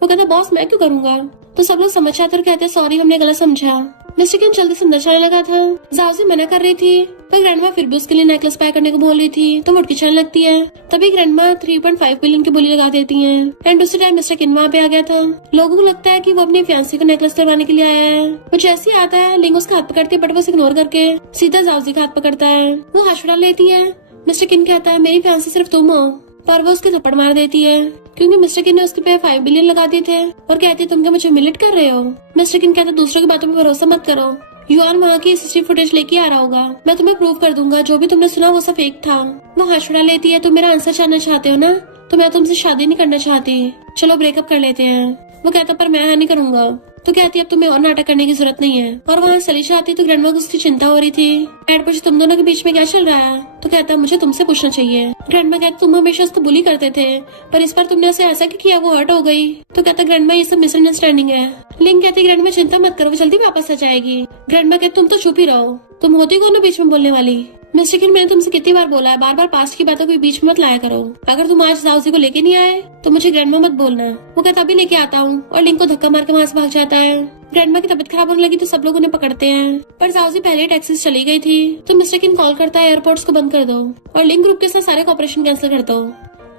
वो कहता बॉस मैं क्यों करूंगा। तो सब लोग समझ आते और कहते हैं सॉरी हमने गलत समझा। मिस्टर किन जल्दी से अंदर जाने लगा था। जाउसी मना कर रही थी पर ग्रैंडमा फिर भी उसके लिए नेकलेस बाय करने को बोल रही थी तो मुड़ के चलने लगती है। तभी ग्रैंडमा 3.5 बिलियन की बोली लगा देती है। एंड उसी टाइम मिस्टर किन वहाँ पे आ गया था। लोगों को लगता है कि वो अपनी फैंसी को नेकलेस करवाने के लिए आया है। वो जैसे ही आता है लिंग उसका हाथ पकड़ती है बट वो इग्नोर करके सीधा जाउसी का हाथ पकड़ता है। वो हाथ छुड़ा लेती है। मिस्टर किन कहता है मेरी फैंसी सिर्फ तुम हो, पर वो उसके थप्पड़ मार देती है क्योंकि मिस्टर किन ने उसके पे 5 बिलियन लगा दिए थे और कहती है तुम क्या मुझे मिलिट कर रहे हो। मिस्टर किन कहता दूसरों की बातों पर भरोसा मत करो, युआन वहाँ की सीसीटीवी फुटेज लेके आ रहा होगा, मैं तुम्हें प्रूव कर दूंगा जो भी तुमने सुना वो सब फेक था। वो हाथ छुड़ा लेती है तुम मेरा आंसर जानना चाहते हो ना, तो मैं तुमसे शादी नहीं करना चाहती, चलो ब्रेकअप कर लेते हैं। वो कहता पर मैं नहीं करूंगा। तो कहती अब तुम्हें और नाटक करने की जरूरत नहीं है। और वहाँ सलीशा आती तो ग्रैंडमा को उसकी चिंता हो रही थी। डैड पूछे तुम दोनों के बीच में क्या चल रहा है। तो कहता मुझे तुमसे पूछना चाहिए। ग्रैंडमा कहती तुम हमेशा उसको बुली करते थे पर इस बार तुमने उसे ऐसा क्या किया वो हर्ट हो गई। तो कहता ग्रैंडमा ये सब मिसअंडरस्टैंडिंग है। लिंग कहती ग्रैंडमा चिंता मत करो वो जल्दी वापस आ जाएगी। ग्रैंडमा कहती तुम तो चुप ही रहो, तुम होती कौन हो बीच में बोलने वाली। मिस्टर किन मैंने तुमसे कितनी बार बोला है बार बार पास्ट की बातों को बीच में मत लाया करो। अगर तुम आज जाउसी को लेके नहीं आए तो मुझे ग्रैंडमा मत बोलना। वो कहता अभी लेके आता हूँ और लिंग को धक्का मार के वहाँ से भाग जाता है। ग्रैंडमा की तबीयत खराब होने लगी तो सब लोग उन्हें पकड़ते हैं पर जाउसी पहले टैक्सी से चली गई थी। तो मिस्टर किन कॉल करता है एयरपोर्ट्स को बंद कर दो और लिंग ग्रुप के साथ सारे ऑपरेशन कैंसिल कर दो।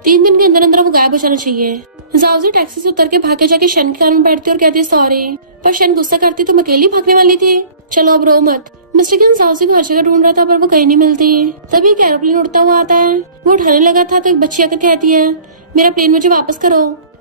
3 दिन के अंदर अंदर वो गायब हो जाना चाहिए। जाउसी टैक्सी से उतर के भागे जाके शन के कार में बैठती और कहती है सॉरी, पर शन गुस्सा करती तुम अकेली भागने वाली थी, चलो अब रो मत। मिस्टर किन जाउसी को हर जगह ढूंढ रहा था पर वो कहीं नहीं मिलती। तभी एक एरोप्लेन उड़ता हुआ आता है। वो उठाने लगा था तो एक बच्ची आकर कहती है मेरा प्लेन मुझे वापस करो।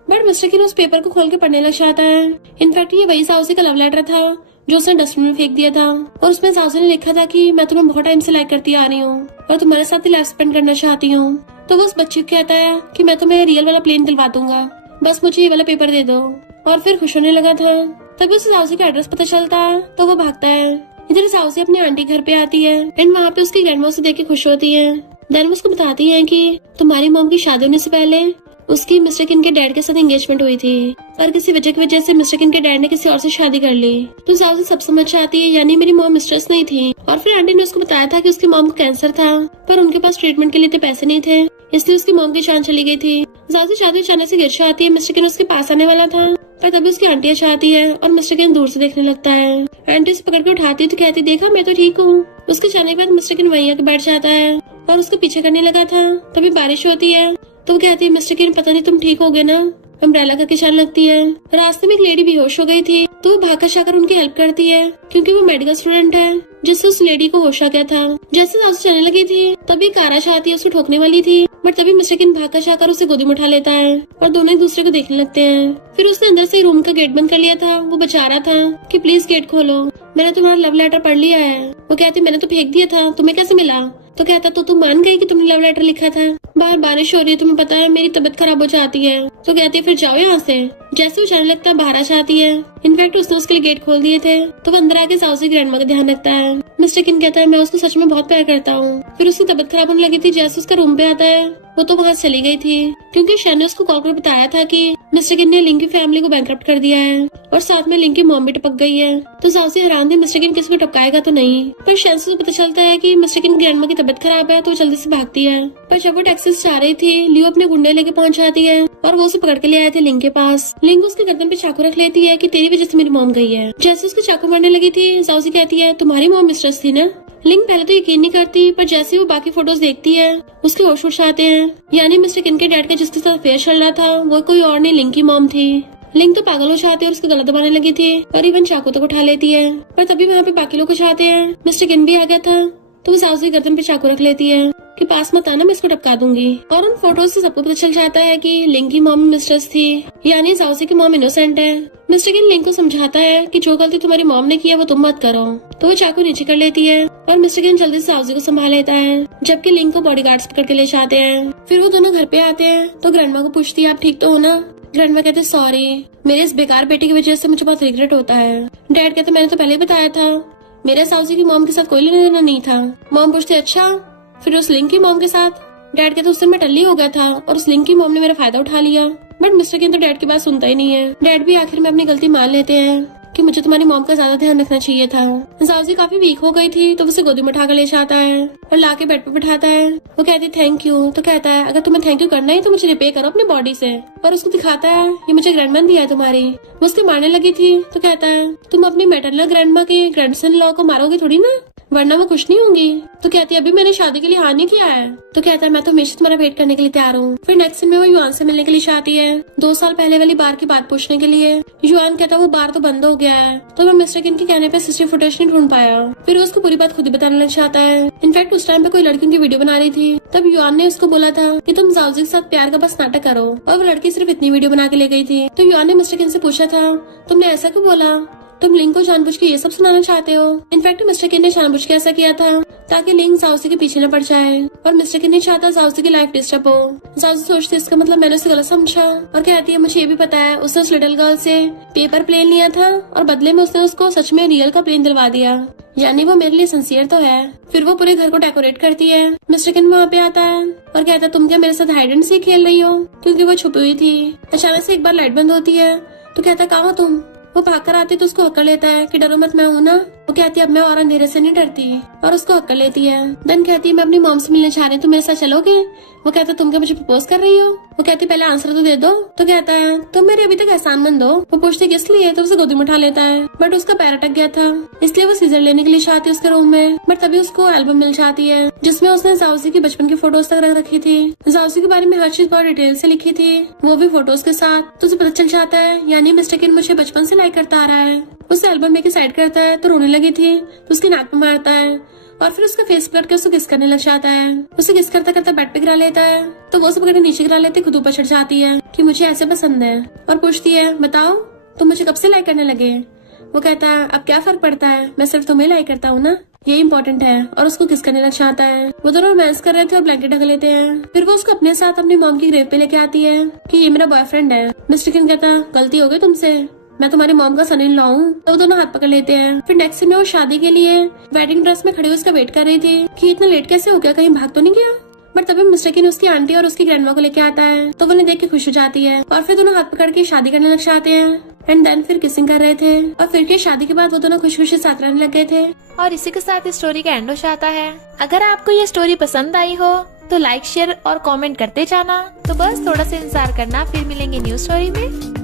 बट मिस्टर किन उस पेपर को खोल के पढ़ने लग जाता है। इनफैक्ट ये वही जाउसी का लव लेटर था जो उसने डस्टबिन में फेंक दिया था और उसमें जाउसी ने लिखा था कि मैं तुम्हें बहुत टाइम से लाइक करती आ रही हूँ और तुम्हारे साथ ही लाइफ स्पेंड करना चाहती हूँ। तो वो उस बच्ची को कहता है कि मैं तुम्हें रियल वाला प्लेन दिलवा दूंगा, बस मुझे ये वाला पेपर दे दो। और फिर खुश होने लगा था। तभी उसे साउसी का एड्रेस पता चलता है तो वो भागता है। इधर साउसी अपने आंटी घर पे आती है एंड वहाँ पे उसकी ग्रैंडमा उसे देख के खुश होती है। देन वो उसको बताती है कि तुम्हारी मॉम की शादी होने से पहले उसकी मिस्टर किन के डैड के साथ एंगेजमेंट हुई थी और किसी वजह की वजह से मिस्टर किन के डैड ने किसी और से शादी कर ली। तो साउसी सब समझ जाती है, यानी मेरी मॉम मिस्ट्रेस नहीं थी। और फिर आंटी ने उसको बताया था कि उसकी मॉम को कैंसर था पर उनके पास ट्रीटमेंट के लिए इतने पैसे नहीं थे, इसलिए उसकी मॉम की जान चली गई थी। साउसी शादी अचानक से गिर जाती है। मिस्टर किन उसके पास आने वाला था पर तभी उसकी आंटी चाहती है और मिस्टर किन दूर से देखने लगता है। आंटी उसे पकड़ के उठाती है तो कहती देखा मैं तो ठीक हूँ। उसके जाने के बाद मिस्टर किन वहीं आके बैठ जाता है और उसको पीछे करने लगा था। तभी बारिश होती है तो वो कहती है मिस्टर किन पता नहीं तुम ठीक हो गए ना। अम्ब्रेला करके चलने लगती है। रास्ते में एक लेडी बेहोश हो गई थी तो वो भाग जाकर उनकी हेल्प करती है क्योंकि वो मेडिकल स्टूडेंट है जिससे उस लेडी को होश आ गया था। जैसे साउसी चलने लगी थी तभी कारा चाहती है उसको ठोकने वाली थी बट तभी मिस्टर किन भाग जाकर उसे गोदी में उठा लेता है और दोनों एक दूसरे को देखने लगते हैं। फिर उसने अंदर से रूम का गेट बंद कर लिया था। वो बचा रहा था कि प्लीज गेट खोलो, मैंने तुम्हारा लव लेटर पढ़ लिया है। वो कहती मैंने तो फेंक दिया था, तुम्हें कैसे मिला? तो कहता तो तुम मान गई कि तुमने लव लेटर लिखा था। बाहर बारिश हो रही है, तुम्हें पता है मेरी तबीयत खराब हो जाती है। तो कहती है फिर जाओ यहाँ से। जैसे वो जाने लगता है बाहर आ जाती है। इनफैक्ट उसने उसके लिए गेट खोल दिए थे तो वो अंदर आके साउसी ग्रैंडमा का ध्यान रखता है। मिस्टर किन कहता है मैं उसको सच में बहुत प्यार करता हूँ। फिर उसकी तबीयत खराब होने लगी थी। जैसे उसका रूम पे आता है वो तो वहाँ चली गई थी क्योंकि शैन ने उसको कॉल कर बताया था कि मिस्टर किन ने लिंक की फैमिली को बैंकरप्ट कर दिया है और साथ में लिंक की मॉम भी टपक गई है। तो साउसी हैरान थी मिस्टर किन किसी को टपकाएगा तो नहीं। पर शैन से पता चलता है कि मिस्टर किन की ग्रैंडमा की तबीयत खराब है तो वो जल्दी से भागती है। पर जब वो टैक्सी से जा रही थी लियो अपने गुंडे लेके पहुंच जाती है और वो उसे पकड़ के ले आए थे लिंक के पास। लिंक उसके गर्दन पे चाकू रख लेती है कि तेरी वजह से मेरी मॉम गई है। जैसे उसके चाकू मारने लगी थी साउसी कहती है तुम्हारी मॉम मिस्ट्रेस थी ना। लिंक पहले तो यकीन नहीं करती पर जैसे वो बाकी फोटोज देखती है उसके होश उड़ जाते हैं, यानी मिस्टर किन के डैड के जिसके साथ अफेयर चल रहा था वो कोई और नहीं लिंक की मॉम थी। लिंक तो पागल हो जाती है और उसको गला दबाने लगी थी और इवन चाकू तक उठा लेती है। पर तभी वहाँ पे बाकी लोग चाहते हैं। मिस्टर किन भी आ गया था तो वो साउसी गर्दन पे चाकू रख लेती है कि पास मत आना मैं इसको टपका दूंगी। और उन फोटोज से सबको पता चल जाता है कि लिंक की मॉम मिस्ट्रेस थी, यानी साउसी की मॉम इनोसेंट है। मिस्टर किन लिंक को समझाता है कि जो गलती तुम्हारी मॉम ने की है वो तुम मत करो। तो वो चाकू नीचे कर लेती है और मिस्टर किन जल्दी से साउसी को संभाल लेता है जबकि लिंक को बॉडीगार्ड्स पकड़ के ले जाते हैं। फिर वो दोनों घर पे आते हैं तो ग्रैंडमा को पूछती है आप ठीक तो हो ना। ग्रैंडमा कहते सॉरी मेरे इस बेकार बेटी की वजह से मुझे बहुत रिग्रेट होता है। डैड कहते मैंने तो पहले ही बताया था मेरे साउसी की मॉम के साथ कोई लेना देना नहीं था। मॉम पूछते अच्छा फिर उस लिंक की मॉम के साथ। डैड कहते उस दिन मैं टल्ली हो गया था और उस लिंक की मॉम ने मेरा फायदा उठा लिया। बट मिस्टर किन तो डैड की बात सुनता ही नहीं है। डैड भी आखिर में अपनी गलती मान लेते हैं कि मुझे तुम्हारी मॉम का ज्यादा ध्यान रखना चाहिए था। साउसी काफी वीक हो गई थी तो उसे गोदी में उठाकर ले जाता है और लाके बेड पे बिठाता है। वो कहती थैंक यू। तो कहता है अगर तुम्हें थैंक यू करना है तो मुझे रिपे करो अपनी बॉडी से। और उसको दिखाता है ये मुझे ग्रैंडमा दिया है तुम्हारी। वो उसके मारने लगी थी तो कहता है तुम अपनी मैटरनल ग्रैंडमा के ग्रैंडसन लॉ को मारोगे थोड़ी ना, वरना मैं खुश नहीं होंगी। तो कहती है अभी मैंने शादी के लिए हाँ नहीं किया है। तो कहता है मैं तो हमेशा तुम्हारा वेट करने के लिए तैयार हूँ। फिर नेक्स्ट में वो युआन से मिलने के लिए चाहती है 2 साल पहले वाली बार की बात पूछने के लिए। युआन कहता वो बार तो बंद हो गया है। तो मैं मिस्टर किन के कहने पे सिस्टर फुटेज नहीं ढूंढ पाया। फिर वो उसको पूरी बात खुद ही बताने लग जाता है। इनफैक्ट उस टाइम पे कोई लड़की उनकी वीडियो बना रही थी तब युआन ने उसको बोला था कि तुम साउजी के साथ प्यार का बस नाटक करो और वो लड़की सिर्फ इतनी वीडियो बना के ले गई थी। तो युआन ने मिस्टर किन से पूछा था तुमने ऐसा क्यों बोला, तुम लिंक को जानबूझ के ये सब सुनाना चाहते हो। इनफैक्ट मिस्टर किन ने जानबूझ के ऐसा किया था ताकि लिंक साउसी के पीछे न पड़ जाए और मिस्टर किन नहीं चाहता साउसी की लाइफ डिस्टर्ब हो। साउसी सोचती इसका मतलब मैंने उसे गलत समझा और कहती है मुझे ये भी पता है उसने उस लिटिल गर्ल से पेपर प्लेन लिया था और बदले में उसने उसको सच में रियल का प्लेन दिलवा दिया, यानी वो मेरे लिए सिंसियर तो है। फिर वो पूरे घर को डेकोरेट करती है। मिस्टर किन वहाँ पे आता है और कहता है तुम क्या मेरे साथ हाइड एंड सीक खेल रही हो, क्योंकि वो छुपी हुई थी। अचानक से एक बार लाइट बंद होती है तो कहता है कहाँ हो तुम। वो भाग कर आती तो उसको हक्कर लेता है कि डरो मत मैं हूँ ना। वो कहती है अब मैं और अंधेरे से नहीं डरती और उसको हक्कर लेती है। देन कहती है मैं अपनी मॉम से मिलने जा रही हूँ, तुम मेरे साथ चलोगे। वो कहता है तुम क्या मुझे प्रपोज कर रही हो। वो कहती है पहले आंसर तो दे दो। तो कहता है तुम मेरे अभी तक एहसानमंद हो। वो पूछती है किस लिए, तो उसे गोदी में उठा लेता है बट उसका पैर अटक गया था इसलिए वो सीजर लेने के लिए चाहती है उसके रूम में। बट तभी उसको एल्बम मिल जाती है जिसमें उसने साउसी की बचपन की फोटोज तक रख रखी थी। साउसी के बारे में हर चीज बहुत डिटेल से लिखी थी, वो भी फोटोज के साथ। तो उसे पता चल जाता है यानी मिस्टर किन मुझे बचपन से लाइक करता आ रहा है। उसे एल्बम में साइड करता है तो रोने लगी थी तो उसकी नाक पे मारता है और फिर उसका फेस पकड़ के उसको किस करने लग जाता है। उसे किस करता करता बेड पे गिरा लेता है तो वो उसे पकड़ के नीचे गिरा लेते खुद ऊपर चढ़ जाती है कि मुझे ऐसे पसंद है और पूछती है बताओ तुम मुझे कब से लाइक करने लगे। वो कहता है अब क्या फर्क पड़ता है, मैं सिर्फ तुम्हें लाइक करता हूँ ना, ये इम्पोर्टेंट है। और उसको किस करने लग जाता है। वो दोनों रोमांस कर रहे थे और ब्लैंकेट ढक लेते हैं। फिर वो उसको अपने साथ अपनी मॉम की ग्रेव पे लेके आती है कि ये मेरा बॉयफ्रेंड है। मिस्टर किन कहता गलती हो गई तुमसे, मैं तुम्हारी मॉम का सन इन लॉ हूँ। तो वो दोनों हाथ पकड़ लेते हैं। फिर नेक्स्ट सीन में वो शादी के लिए वेडिंग ड्रेस में खड़ी हुई उसका वेट कर रही थी कि इतना लेट कैसे हो गया, कहीं भाग तो नहीं गया। बट तभी मिस्टर किन उसकी आंटी और उसकी ग्रैंडमा को लेके आता है तो वो उन्हें देख के खुश हो जाती है और फिर दोनों हाथ पकड़ के शादी करने लग जाते हैं। एंड देन फिर किसिंग कर रहे थे और फिर के शादी के बाद वो दोनों खुश खुशी साथ रहने लग गए थे। और इसी के साथ इस स्टोरी का एंड हो जाता है। अगर आपको ये स्टोरी पसंद आई हो तो लाइक शेयर और कमेंट करते जाना। तो बस थोड़ा सा इंतजार करना, फिर मिलेंगे न्यू स्टोरी में।